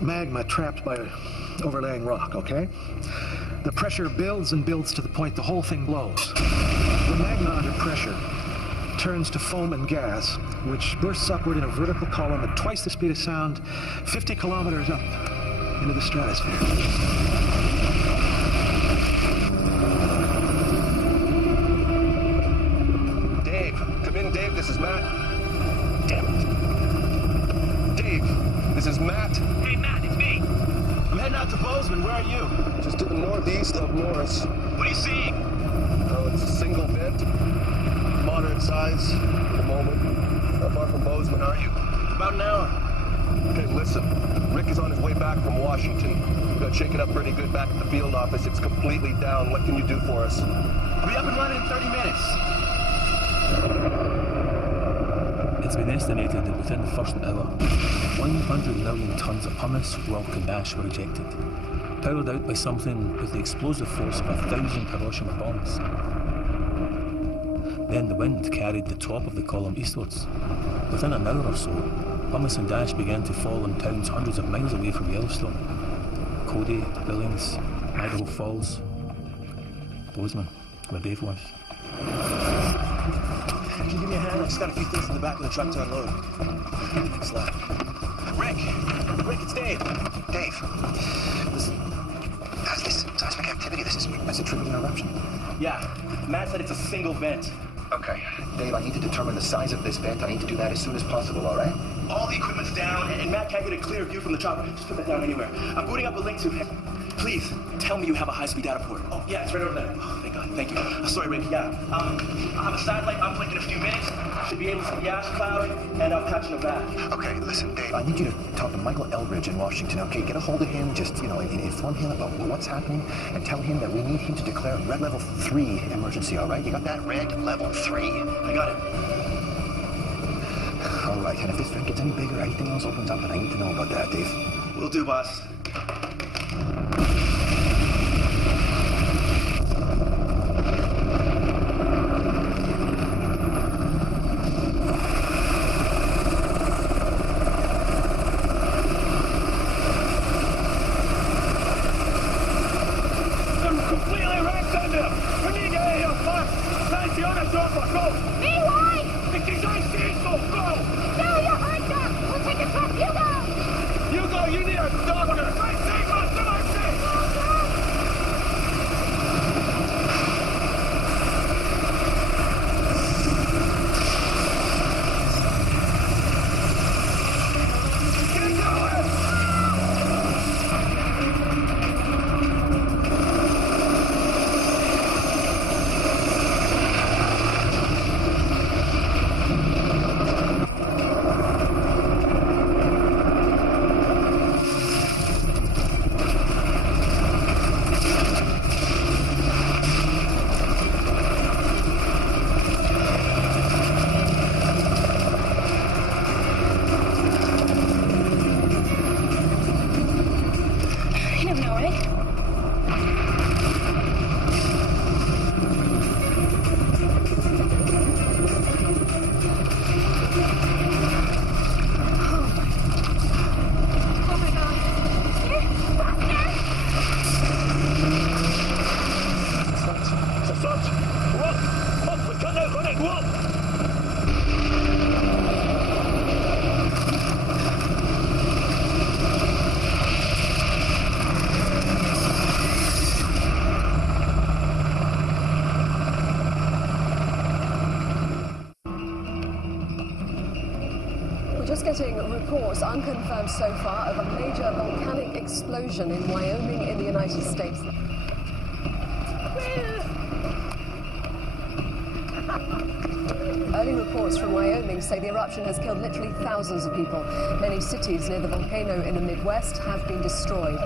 magma trapped by overlaying rock, okay? The pressure builds and builds to the point the whole thing blows. The magma under pressure turns to foam and gas, which bursts upward in a vertical column at twice the speed of sound, 50 kilometers up into the stratosphere. Dave, come in, Dave. This is Matt. Damn it. Dave, this is Matt. Hey, Matt, it's me. I'm heading out to Bozeman. Where are you? Just to the northeast of Morris. What are you seeing? Oh, it's a single vent. Moderate size at the moment. How far from Bozeman are you? About an hour. Okay, listen. Rick is on his way back from Washington. We've got to shake it up pretty good back at the field office. It's completely down. What can you do for us? I'll be up and running in 30 minutes. It's been estimated that within the first hour, 100 million tons of pumice, rock and ash were ejected, powered out by something with the explosive force of 1,000 Hiroshima bombs. Then the wind carried the top of the column eastwards. Within an hour or so, pumice and ash began to fall in towns hundreds of miles away from Yellowstone. Cody, Billings, Idaho Falls, Bozeman, where Dave was. Can you give me a hand? I've just got a few things in the back of the truck to unload. Thanks a lot. Rick, it's Dave. Dave, listen. How's this seismic activity? This is a triggering eruption. Yeah, Matt said it's a single vent. Okay. Dave, I need to determine the size of this vent. I need to do that as soon as possible, all right? All the equipment's down, and Matt can't get a clear view from the chopper. Just put that down anywhere. I'm booting up a link to it. Please, tell me you have a high-speed data port. Oh, yeah, it's right over there. Oh, thank God. Thank you. Oh, sorry, Rick. Yeah. I'll have a satellite uplink in a few minutes. Should be able to see the ash cloud, and I'll patch it back. Okay, listen, Dave, I need you to talk to Michael Eldridge in Washington, okay? Get a hold of him, just, inform him about what's happening, and tell him that we need him to declare red level 3 emergency, all right? You got that? Red level 3. I got it. All right, and if this vent gets any bigger, anything else opens up, and I need to know about that, Dave. Will do, boss. reports, unconfirmed so far, of a major volcanic explosion in Wyoming in the United States. Early reports from Wyoming say the eruption has killed literally thousands of people. Many cities near the volcano in the Midwest have been destroyed.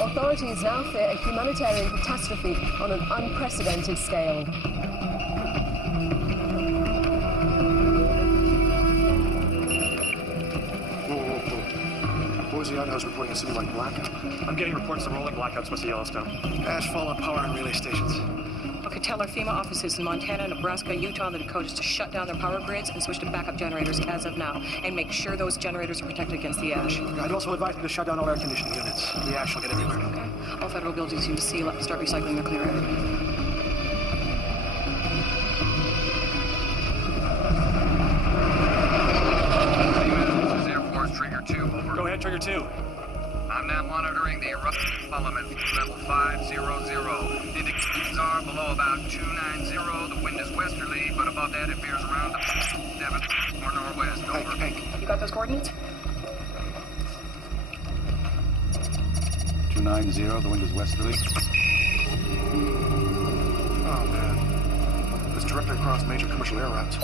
Authorities now fear a humanitarian catastrophe on an unprecedented scale. Boise, Idaho's reporting a citywide blackout. I'm getting reports of rolling blackouts west of Yellowstone. Ash fall on power and relay stations. Okay, tell our FEMA offices in Montana, Nebraska, Utah, and the Dakotas to shut down their power grids and switch to backup generators as of now, and make sure those generators are protected against the ash. Okay, I'd also advise them to shut down all air conditioning units. The ash will get everywhere. Okay. All federal buildings need to seal up and start recycling their clear air. This is Air Force Trigger 2, over. Go ahead, Trigger 2. I'm now monitoring the eruption element, level 500. Indications are below about 290. The wind is westerly, but above that it veers around to 7 or northwest, over. Hank, you got those coordinates? 290, the wind is westerly. Oh, man. It's directly across major commercial air routes.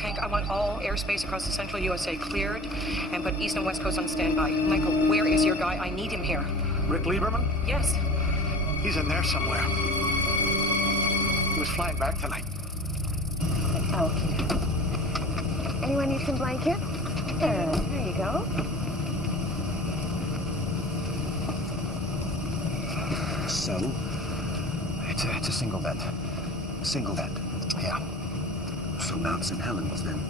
Hank, I want all airspace across the central USA cleared and put east and west coast on standby. Michael, where is your guy? I need him here. Rick Lieberman? Yes. He's in there somewhere. He was flying back tonight. Okay. Anyone need some blanket? There you go. So, it's a single vent. Single vent. Yeah. So Mount St. Helens, then.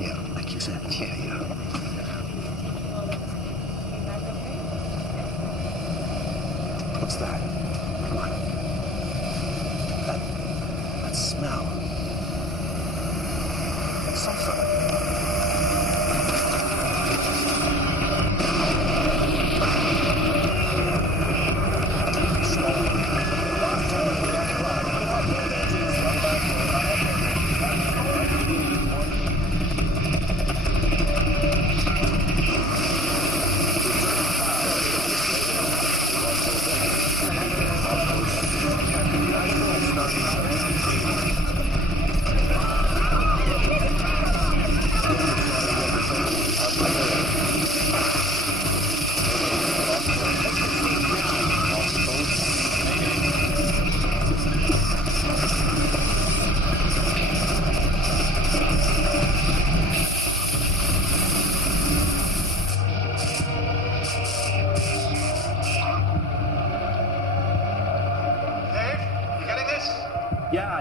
Yeah, like you said. Yeah. What's that? Come on. That smell. That's sulfur.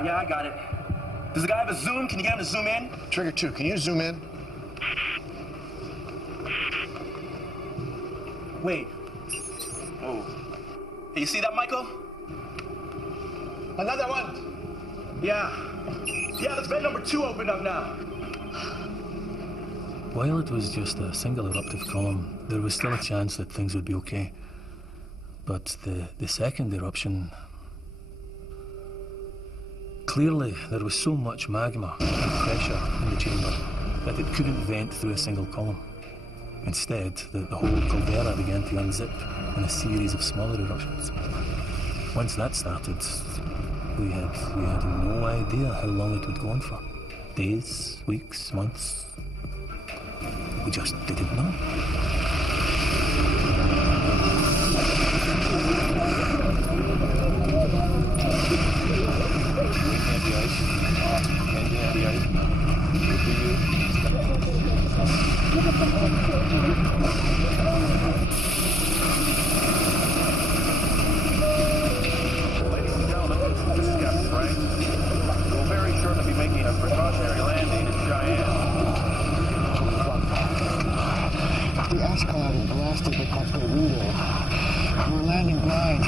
Yeah, I got it. Does the guy have a zoom? Can you get him to zoom in? Trigger 2, can you zoom in? Wait. Oh. Hey, you see that, Michael? Another one. Yeah, let's vent number 2 open up now. While it was just a single eruptive column, there was still a chance that things would be okay. But the second eruption... Clearly, there was so much magma and pressure in the chamber that it couldn't vent through a single column. Instead, the whole caldera began to unzip in a series of smaller eruptions. Once that started, we had no idea how long it would go on for. Days, weeks, months. We just didn't know. Ladies and gentlemen, this is Captain Frank. We'll very shortly be making a precautionary landing in Cheyenne. The ash cloud is blasted across the window. We're landing blind.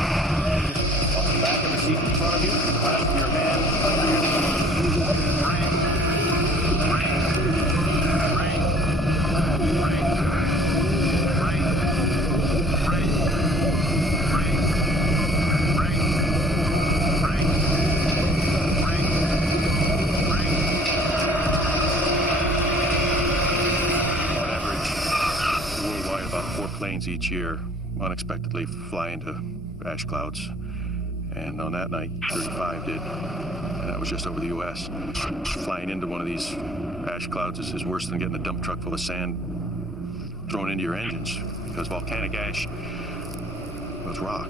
Welcome back in the seat in front of you. Clasp your hand under your seat. 4 planes each year unexpectedly fly into ash clouds. And on that night, 35 did. And that was just over the U.S. Flying into one of these ash clouds is worse than getting a dump truck full of sand thrown into your engines, because volcanic ash, well, it's rock.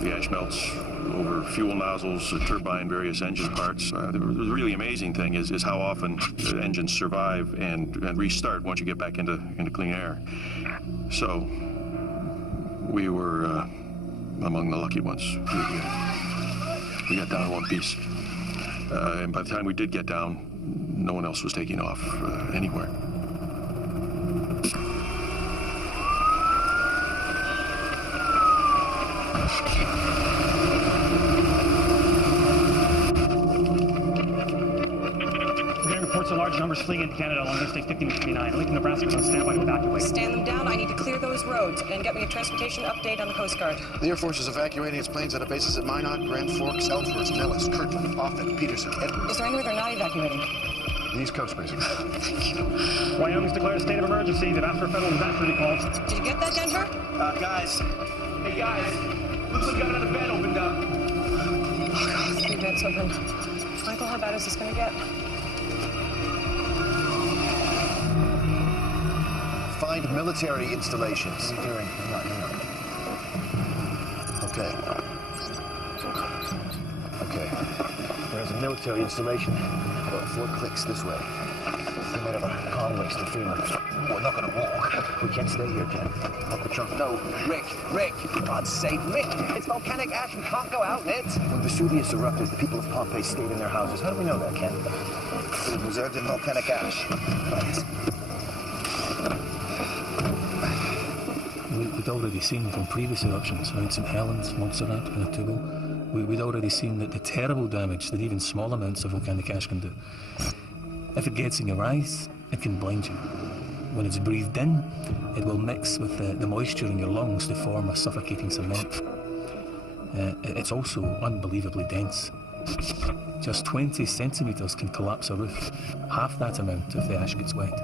The ash melts over fuel nozzles, turbine, various engine parts. The really amazing thing is how often the engines survive and restart once you get back into clean air. So we were among the lucky ones. We got down in one piece. And by the time we did get down, no one else was taking off anywhere. Reports of large numbers fleeing into Canada along Interstate 50 and 59. Lincoln, Nebraska is on standby to evacuate. Stand them down. I need to clear those roads and get me a transportation update on the Coast Guard. The Air Force is evacuating its planes out of bases at Minot, Grand Forks, Ellsworth, Nellis, Kirtland, Offutt, Peterson, Edwards. Is there any way they're not evacuating? The East Coast, basically. Thank you. Wyoming's declared a state of emergency. They've asked for federal disaster recalls. Did you get that, Denver? Guys. Hey, guys. Looks like we got another bed opened up. Oh, God, 3 beds open. Michael, how bad is this going to get? Find military installations. What are you doing? I'm not here. Okay. There's a military installation about 4 clicks this way. They might have a convoy to FEMA. We're not gonna walk. We can't stay here, Ken. Up the trunk. No, Rick, for God's sake, Rick, it's volcanic ash. We can't go out in it. When Vesuvius erupted, the people of Pompeii stayed in their houses. How do we know that, Ken? It was preserved in volcanic ash. We'd already seen from previous eruptions around St. Helens, Montserrat, Pinatubo, we'd already seen that the terrible damage that even small amounts of volcanic ash can do. If it gets in your eyes, it can blind you. When it's breathed in, it will mix with the moisture in your lungs to form a suffocating cement. It's also unbelievably dense. Just 20 centimetres can collapse a roof, half that amount if the ash gets wet.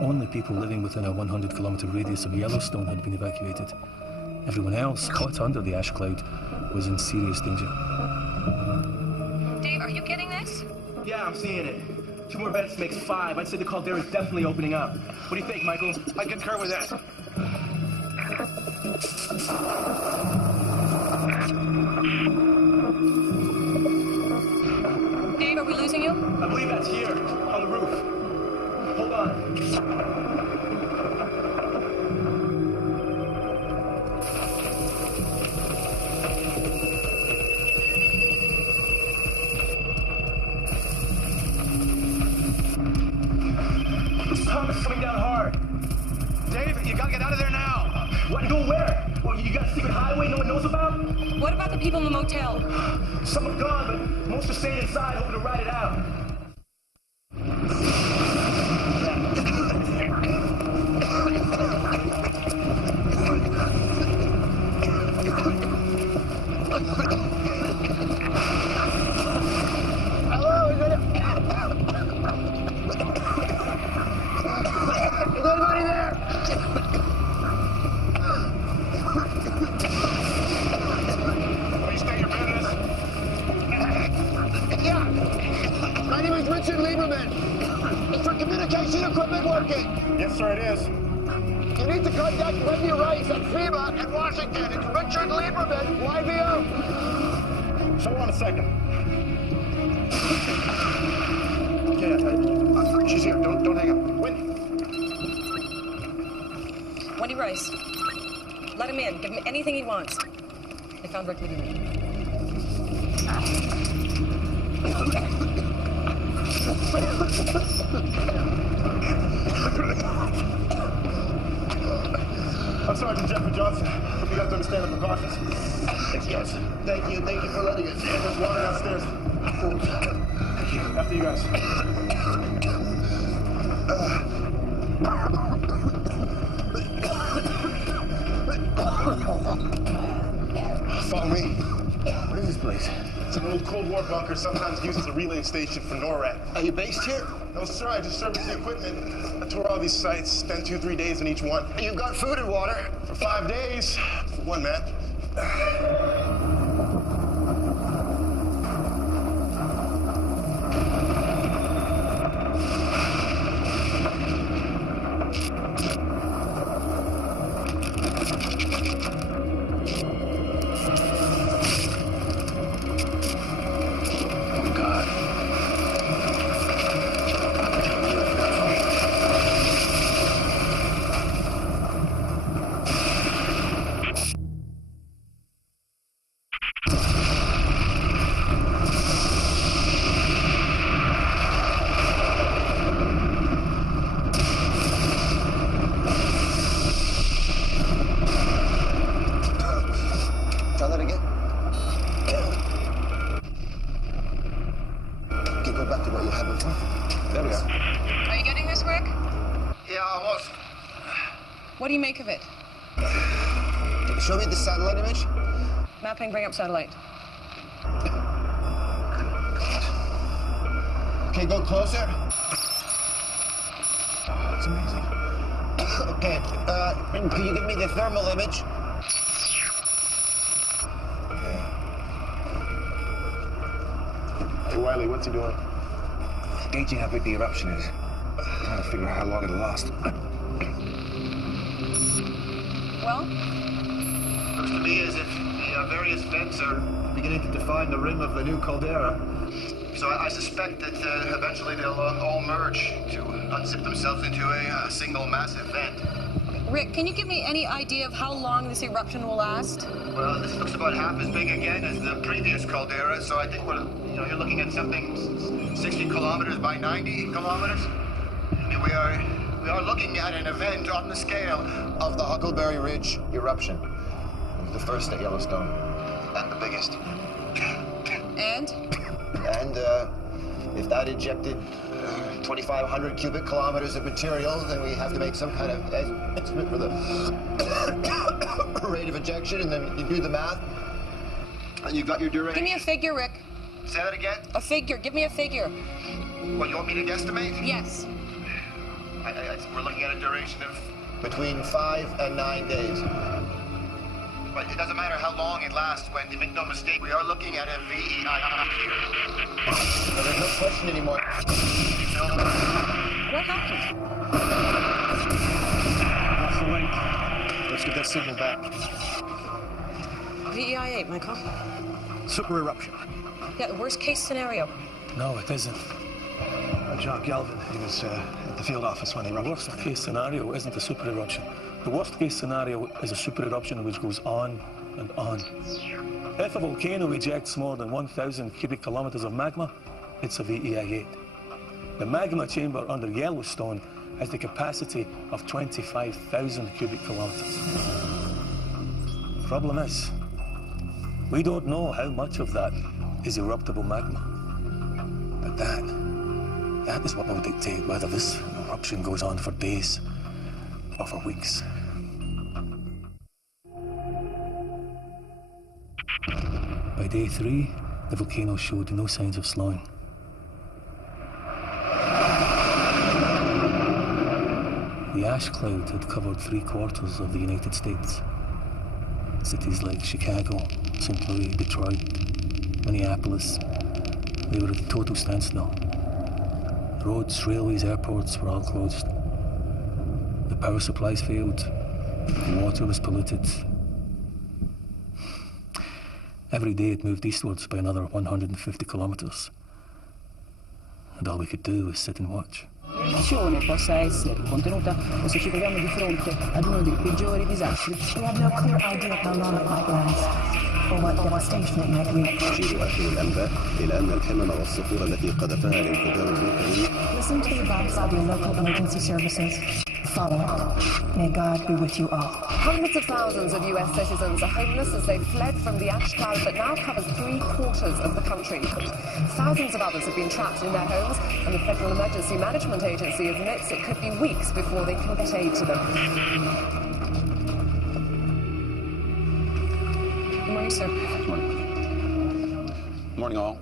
Only people living within a 100-kilometre radius of Yellowstone had been evacuated. Everyone else, caught under the ash cloud, was in serious danger. Dave, are you getting this? Yeah, I'm seeing it. 2 more beds makes 5. I'd say the caldera is definitely opening up. What do you think, Michael? I concur with that. Dave, are we losing you? I believe that's here, on the roof. Hold on. This pump is coming down hard. Dave, you gotta get out of there now. What? Go where? Well, you got a secret highway no one knows about? What about the people in the motel? Some are gone, but most are staying inside, hoping to ride it out. Yes, sir, it is. You need to contact Wendy Rice at FEMA in Washington. It's Richard Lieberman, YVO. Hold on a second. Okay, she's here. Don't hang up. Wendy Rice. Let him in. Give him anything he wants. They found Rick Lieberman. I'm Sergeant Jeffrey Johnson. Hope you guys understand the precautions. Thanks, guys. Thank you for letting us. There's water downstairs. Thank you. After you guys. Follow me. What is this place? It's an old Cold War bunker, sometimes used as a relay station for NORAD. Are you based here? No, sir. I just service the equipment. I told tour all these sites, spend 2-3 days in each one. You've got food and water. For 5 days, for one man. What do you make of it? Show me the satellite image. Mapping, bring up satellite. Okay, go closer. That's amazing. Okay, can you give me the thermal image? Hey, Wiley, what's he doing? Gauging how big the eruption is. Trying to figure out how long it'll last. Well? Looks to me as if the various vents are beginning to define the rim of the new caldera. So I suspect that eventually they'll all merge to unzip themselves into a single massive vent. Rick, can you give me any idea of how long this eruption will last? Well, this looks about half as big again as the previous caldera, so I think you're looking at something 60 kilometers by 90 kilometers. I mean, we are looking at an event on the scale of the Huckleberry Ridge eruption. The first at Yellowstone, and the biggest. And? And if that ejected 2,500 cubic kilometers of material, then we have to make some kind of estimate for the rate of ejection, and then you do the math. And you've got your duration. Give me a figure, Rick. Say that again? A figure. Give me a figure. What, you want me to guesstimate? Yes. We're looking at a duration of between 5 and 9 days. But it doesn't matter how long it lasts. When you make no mistake, we are looking at a VEI here. So there's no question anymore. What happened? That's the link. Let's get that signal back. VEI 8, Michael. Super eruption. Yeah, the worst case scenario. No, it isn't. John Galvin, he was at the field office when the eruption started. The worst case scenario isn't a super eruption. The worst case scenario is a super eruption which goes on and on. If a volcano ejects more than 1,000 cubic kilometers of magma, it's a VEI 8. The magma chamber under Yellowstone has the capacity of 25,000 cubic kilometers. The problem is, we don't know how much of that is eruptible magma. But that is what will dictate whether this eruption goes on for days or for weeks. By day 3, the volcano showed no signs of slowing. The ash cloud had covered 3/4 of the United States. Cities like Chicago, St. Louis, Detroit, Minneapolis, they were at a total standstill. Roads, railways, airports were all closed. The power supplies failed. The water was polluted. Every day it moved eastwards by another 150 kilometers. And all we could do was sit and watch. L'azione possa essere contenuta o se ci troviamo di fronte ad uno dei peggiori disastri. We have no clear idea how long it might last or what devastation it might reach. تشير آخر الأنباء إلى أن الحمم والصخور التي قذفها الانفجار الفولكاني. Listen to the advice of your local emergency services. Follow it. May God be with you all. Hundreds of thousands of U.S. citizens are homeless as they fled from the ash cloud that now covers 3/4 of the country. Thousands of others have been trapped in their homes, and the Federal Emergency Management Agency admits it could be weeks before they can get aid to them. Good morning, sir. Good morning. Good morning, all.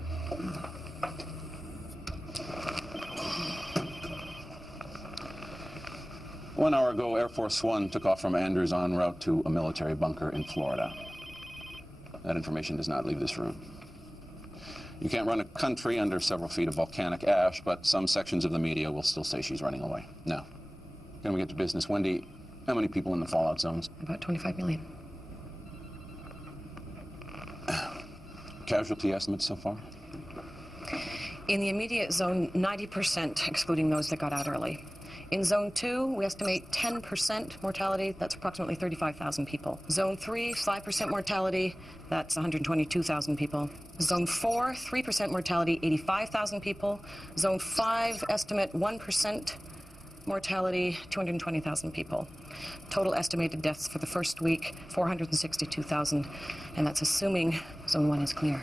1 hour ago, Air Force One took off from Andrews en route to a military bunker in Florida. That information does not leave this room. You can't run a country under several feet of volcanic ash, but some sections of the media will still say she's running away. Now, can we get to business? Wendy, how many people in the fallout zones? About 25 million. Casualty estimates so far? In the immediate zone, 90%, excluding those that got out early. In Zone 2, we estimate 10% mortality. That's approximately 35,000 people. Zone 3, 5% mortality. That's 122,000 people. Zone 4, 3% mortality, 85,000 people. Zone 5, estimate 1% mortality, 220,000 people. Total estimated deaths for the first week, 462,000. And that's assuming Zone 1 is clear.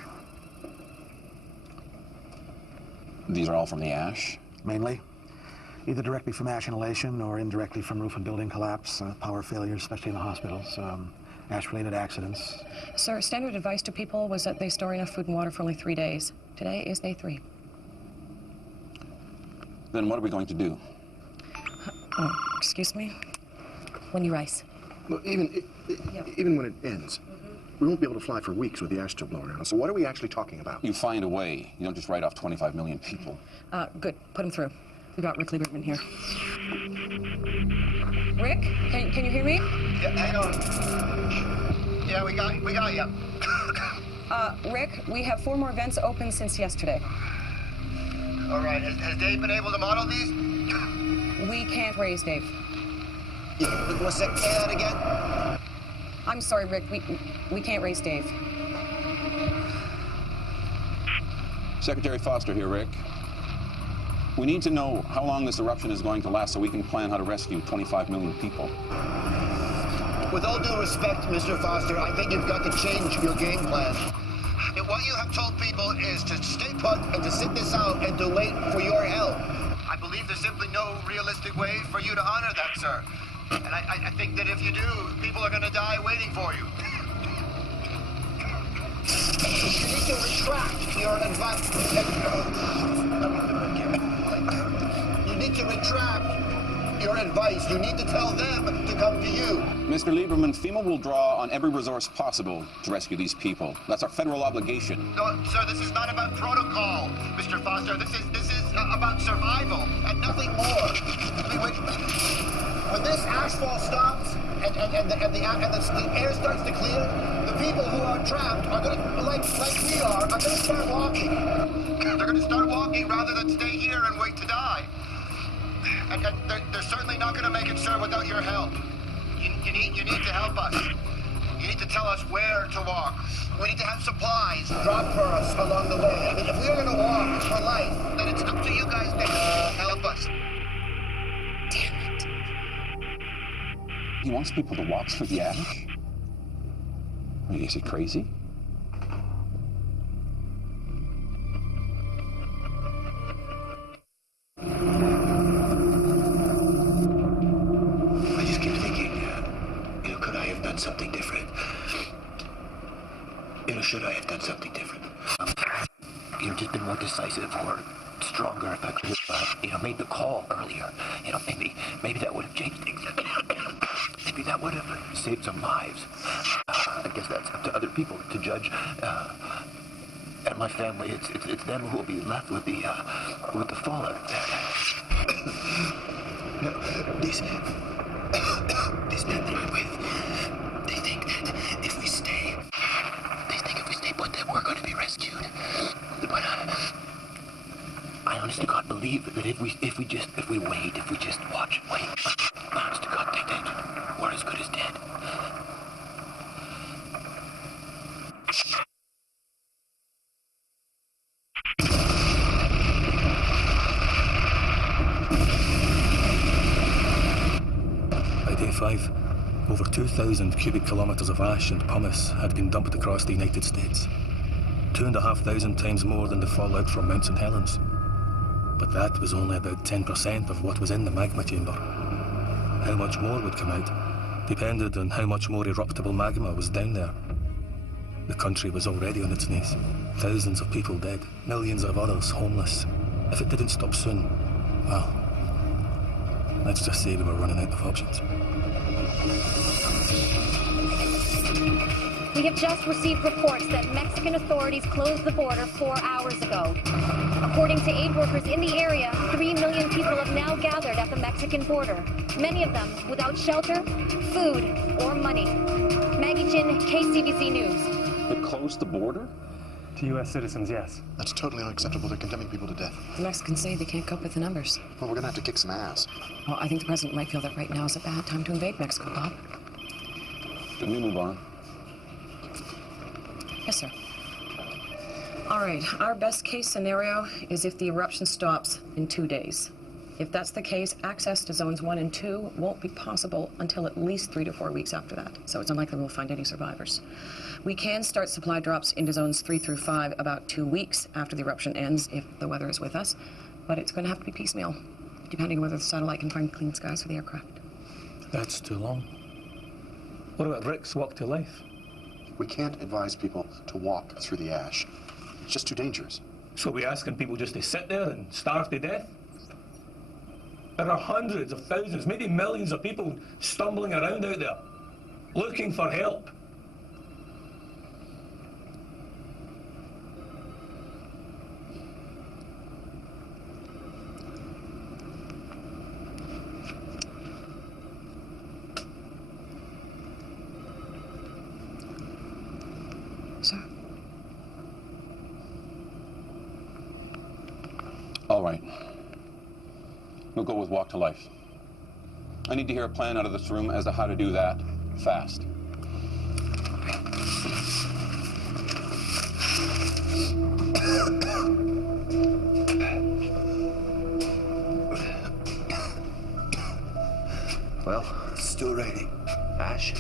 These are all from the ash? Mainly. Either directly from ash inhalation or indirectly from roof and building collapse, power failures, especially in the hospitals, ash-related accidents. Sir, standard advice to people was that they store enough food and water for only 3 days. Today is day 3. Then what are we going to do? Oh, excuse me? Wendy Rice. Well, even when it ends, we won't be able to fly for weeks with the ash still blowing around. So what are we actually talking about? You find a way. You don't just write off 25 million people. Good. Put him through. We got Rick Lieberman here. Rick, can you hear me? Yeah, hang on. Yeah, we got you. Rick, we have 4 more vents open since yesterday. All right. Has Dave been able to model these? We can't raise Dave. What's that? Say that again? I'm sorry, Rick. We can't raise Dave. Secretary Foster here, Rick. We need to know how long this eruption is going to last so we can plan how to rescue 25 million people. With all due respect, Mr. Foster, I think you've got to change your game plan. And what you have told people is to stay put and to sit this out and to wait for your help. I believe there's simply no realistic way for you to honor that, sir. And I think that if you do, people are going to die waiting for you. You need to retract your advice. You need to retract your advice. You need to tell them to come to you. Mr. Lieberman, FEMA will draw on every resource possible to rescue these people. That's our federal obligation. No, sir, this is not about protocol, Mr. Foster. This is about survival and nothing more. I mean, when this ashfall stops and the air starts to clear, the people who are trapped are going to, like we are going to start walking. They're going to start walking rather than stay here and wait to die. And they're certainly not going to make it, sir, without your help. You need to help us. You need to tell us where to walk. We need to have supplies dropped for us along the way. I mean, if we're going to walk for life, then it's up to you guys to help us. Damn it. He wants people to walk through the ash? I mean, is he crazy? I just keep thinking, could I have done something different? Should I have done something different? Just been more decisive or stronger if I could have, made the call earlier. Maybe that would have changed things. Maybe that would have saved some lives. I guess that's up to other people to judge. And my family, it's them who will be left with the fallout. These men that I'm with, they think that if we stay put, that we're going to be rescued. But I honest to God believe that if we wait, if we just watch and wait, I honest to God think that we're as good as dead. By day 5, over 2,000 cubic kilometres of ash and pumice had been dumped across the United States. 2,500 times more than the fallout from Mount St. Helens. But that was only about 10% of what was in the magma chamber. How much more would come out depended on how much more eruptible magma was down there. The country was already on its knees. Thousands of people dead, millions of others homeless. If it didn't stop soon, well, Let's just say we were running out of options. We have just received reports that Mexican authorities closed the border 4 hours ago. According to aid workers in the area, 3 million people have now gathered at the Mexican border, many of them without shelter, food, or money. Maggie Jin, KCBC News. They closed the border? To U.S. citizens, yes. That's totally unacceptable. They're condemning people to death. The Mexicans say they can't cope with the numbers. Well, we're gonna have to kick some ass. Well, I think the president might feel that right now is a bad time to invade Mexico, Bob. Can we move on? Yes, sir. All right, our best case scenario is if the eruption stops in 2 days. If that's the case, access to zones 1 and 2 won't be possible until at least 3 to 4 weeks after that. So it's unlikely we'll find any survivors. We can start supply drops into zones 3 through 5 about 2 weeks after the eruption ends if the weather is with us. But it's going to have to be piecemeal, depending on whether the satellite can find clean skies for the aircraft. That's too long. What about Rick's walk to life? We can't advise people to walk through the ash. It's just too dangerous. So we're asking people just to sit there and starve to death? There are hundreds of thousands, maybe millions of people stumbling around out there, looking for help. All right. We'll go with walk to life. I need to hear a plan out of this room as to how to do that fast. Well, it's still raining. Ash?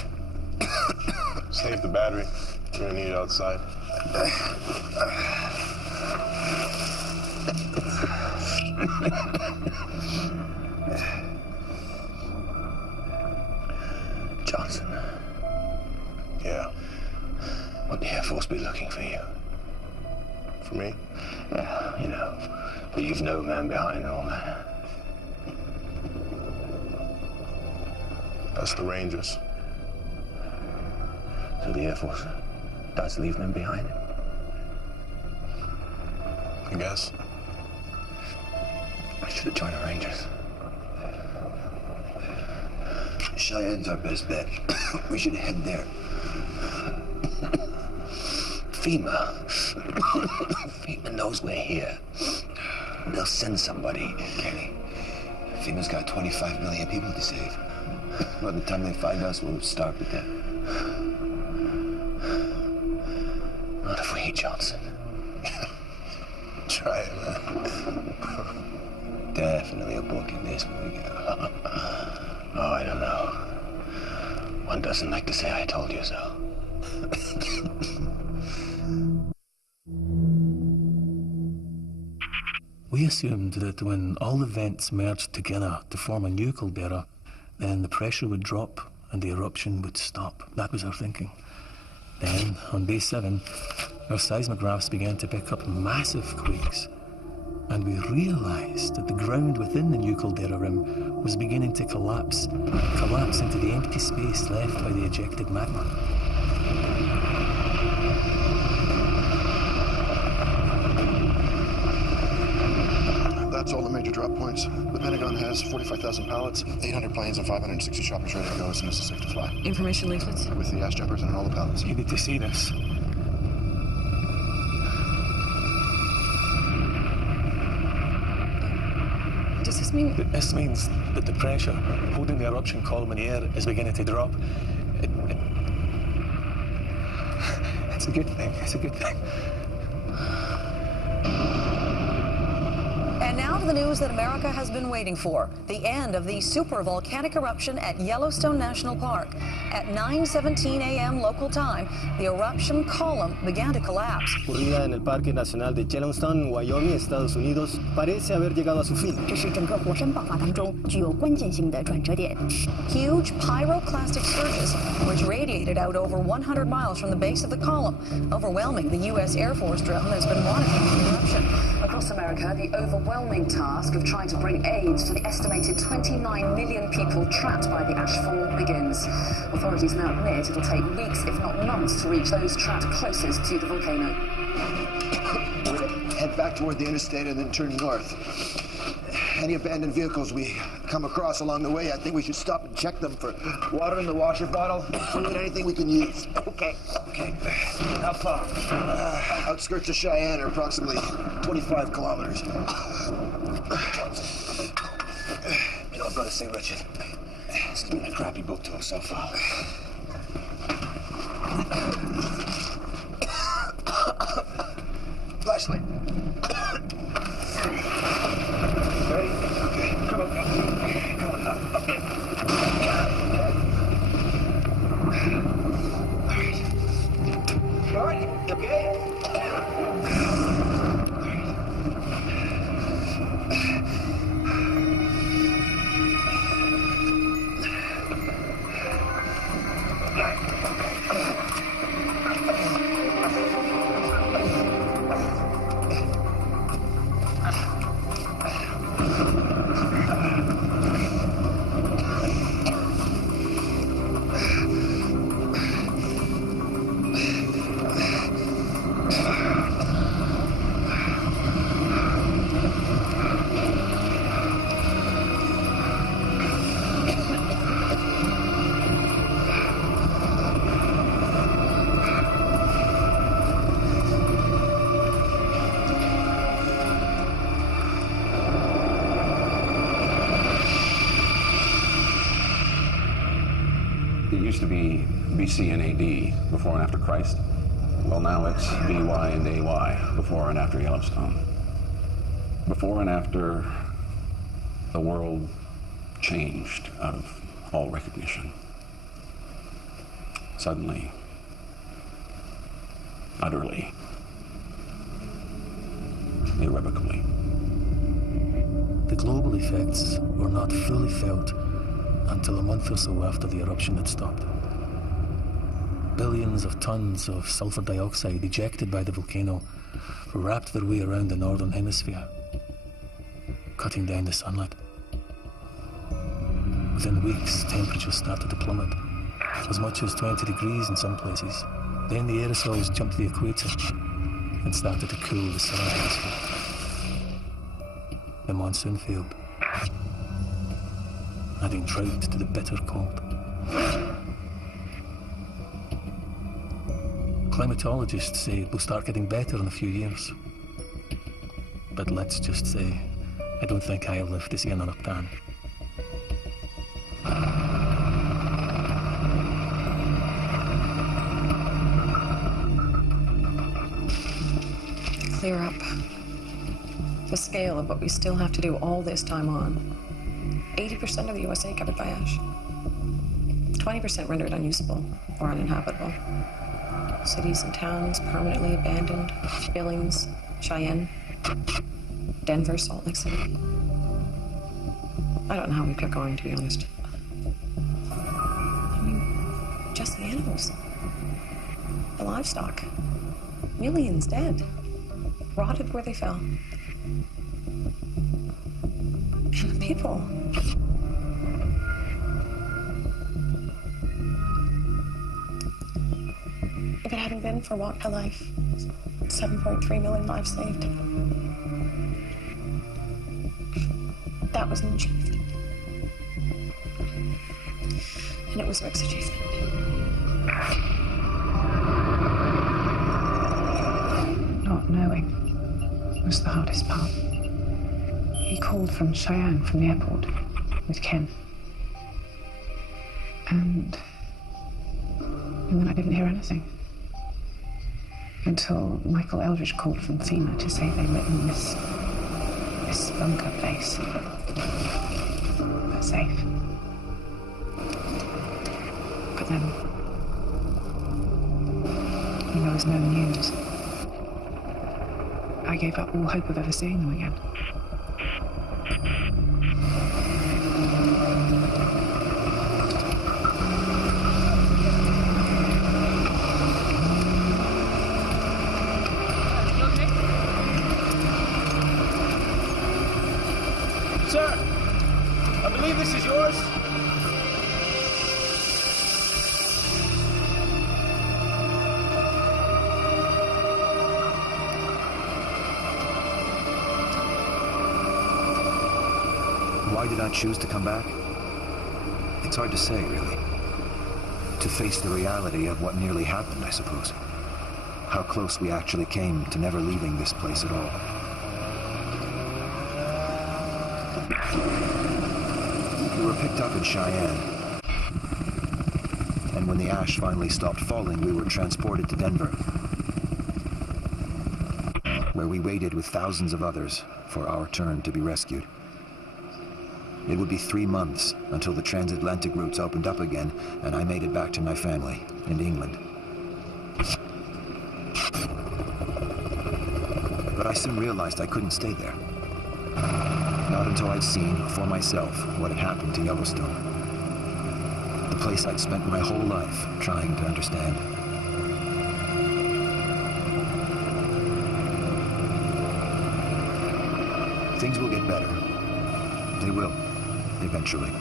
Save the battery. We're gonna need it outside. Johnson. Yeah. Would the Air Force be looking for you? For me? Yeah, you know. But you've no man behind all that. That's the Rangers. So the Air Force does leave men behind? I guess. I should have joined the Rangers. Cheyenne's our best bet. We should head there. FEMA knows we're here. They'll send somebody, Kenny. FEMA's got 25 million people to save. By the time they find us, we'll have starved to death. Not if we eat Johnson. Try it, man. Definitely a book in this when we get along. Oh, I don't know. One doesn't like to say I told you so. We assumed that when all the vents merged together to form a new caldera, then the pressure would drop and the eruption would stop. That was our thinking. Then, on day 7, our seismographs began to pick up massive quakes. And we realized that the ground within the new caldera rim was beginning to collapse into the empty space left by the ejected magma. That's all the major drop points. The Pentagon has 45,000 pallets, 800 planes, and 560 choppers ready to go as soon as it's safe to fly. Information leaflets? With the ash jumpers and all the pallets. You need to see this. Does this mean... This means that the pressure holding the eruption column in the air is beginning to drop. It's a good thing. It's a good thing. And now to the news that America has been waiting for, the end of the supervolcanic eruption at Yellowstone National Park. At 9:17 a.m. local time, the eruption column began to collapse. Ocurrida en el Parque Nacional de Yellowstone, Wyoming, Estados Unidos, parece haber llegado a su fin. 这是整个火山爆发当中具有关键性的转折点。 Huge pyroclastic surges, which radiated out over 100 miles from the base of the column, overwhelming the U.S. Air Force drone that's been monitoring the eruption. Across America, the overwhelming overwhelming task of trying to bring aid to the estimated 29 million people trapped by the ashfall begins. Authorities now admit it'll take weeks, if not months, to reach those trapped closest to the volcano. We're gonna head back toward the interstate and then turn north. Any abandoned vehicles we come across along the way, I think we should stop and check them for water in the washer bottle, food, anything we can use. Okay. How far? Outskirts of Cheyenne are approximately 25 kilometers. You know, I've got to say, Richard, this has been a crappy boat tour so far. Flashlight. Ready? Okay. Come on now. Okay. All right. Okay. It used to be BC and AD, before and after Christ. Well, now it's BY and AY, before and after Yellowstone. Before and after the world changed out of all recognition. Suddenly, utterly, irrevocably. The global effects were not fully felt until a month or so after the eruption had stopped. Billions of tons of sulfur dioxide ejected by the volcano wrapped their way around the northern hemisphere, cutting down the sunlight. Within weeks, temperatures started to plummet, as much as 20 degrees in some places. Then the aerosols jumped the equator and started to cool the southern hemisphere. The monsoon failed, adding drought to the bitter cold. Climatologists say it will start getting better in a few years. But let's just say, I don't think I'll live to see another tan. Clear up the scale of what we still have to do all this time on. 80% of the USA covered by ash. 20% rendered unusable or uninhabitable. Cities and towns permanently abandoned. Billings, Cheyenne, Denver, Salt Lake City. I don't know how we kept going, to be honest. I mean, just the animals. The livestock. Millions dead. Rotted where they fell. And the people. If it hadn't been for Walk to Life, 7.3 million lives saved. That was an achievement. And it was Rick's achievement. Not knowing was the hardest part. He called from Cheyenne, from the airport, with Ken. And then I didn't hear anything. Until Michael Eldridge called from FEMA to say they were in this bunker place. But safe. But then, when there was no news, I gave up all hope of ever seeing them again. did I choose to come back? It's hard to say, really. To face the reality of what nearly happened, I suppose. How close we actually came to never leaving this place at all. We were picked up in Cheyenne. And when the ash finally stopped falling, we were transported to Denver, where we waited with thousands of others for our turn to be rescued. It would be 3 months until the transatlantic routes opened up again, and I made it back to my family in England. But I soon realized I couldn't stay there. Not until I'd seen for myself what had happened to Yellowstone. The place I'd spent my whole life trying to understand. Things will get better. They will, eventually.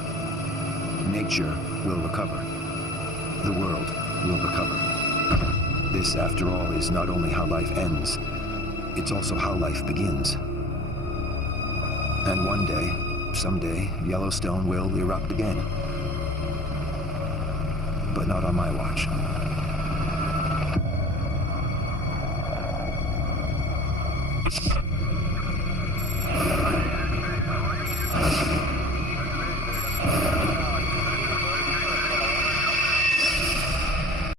Nature will recover. The world will recover. This, after all, is not only how life ends, it's also how life begins. And one day, someday, Yellowstone will erupt again. But not on my watch.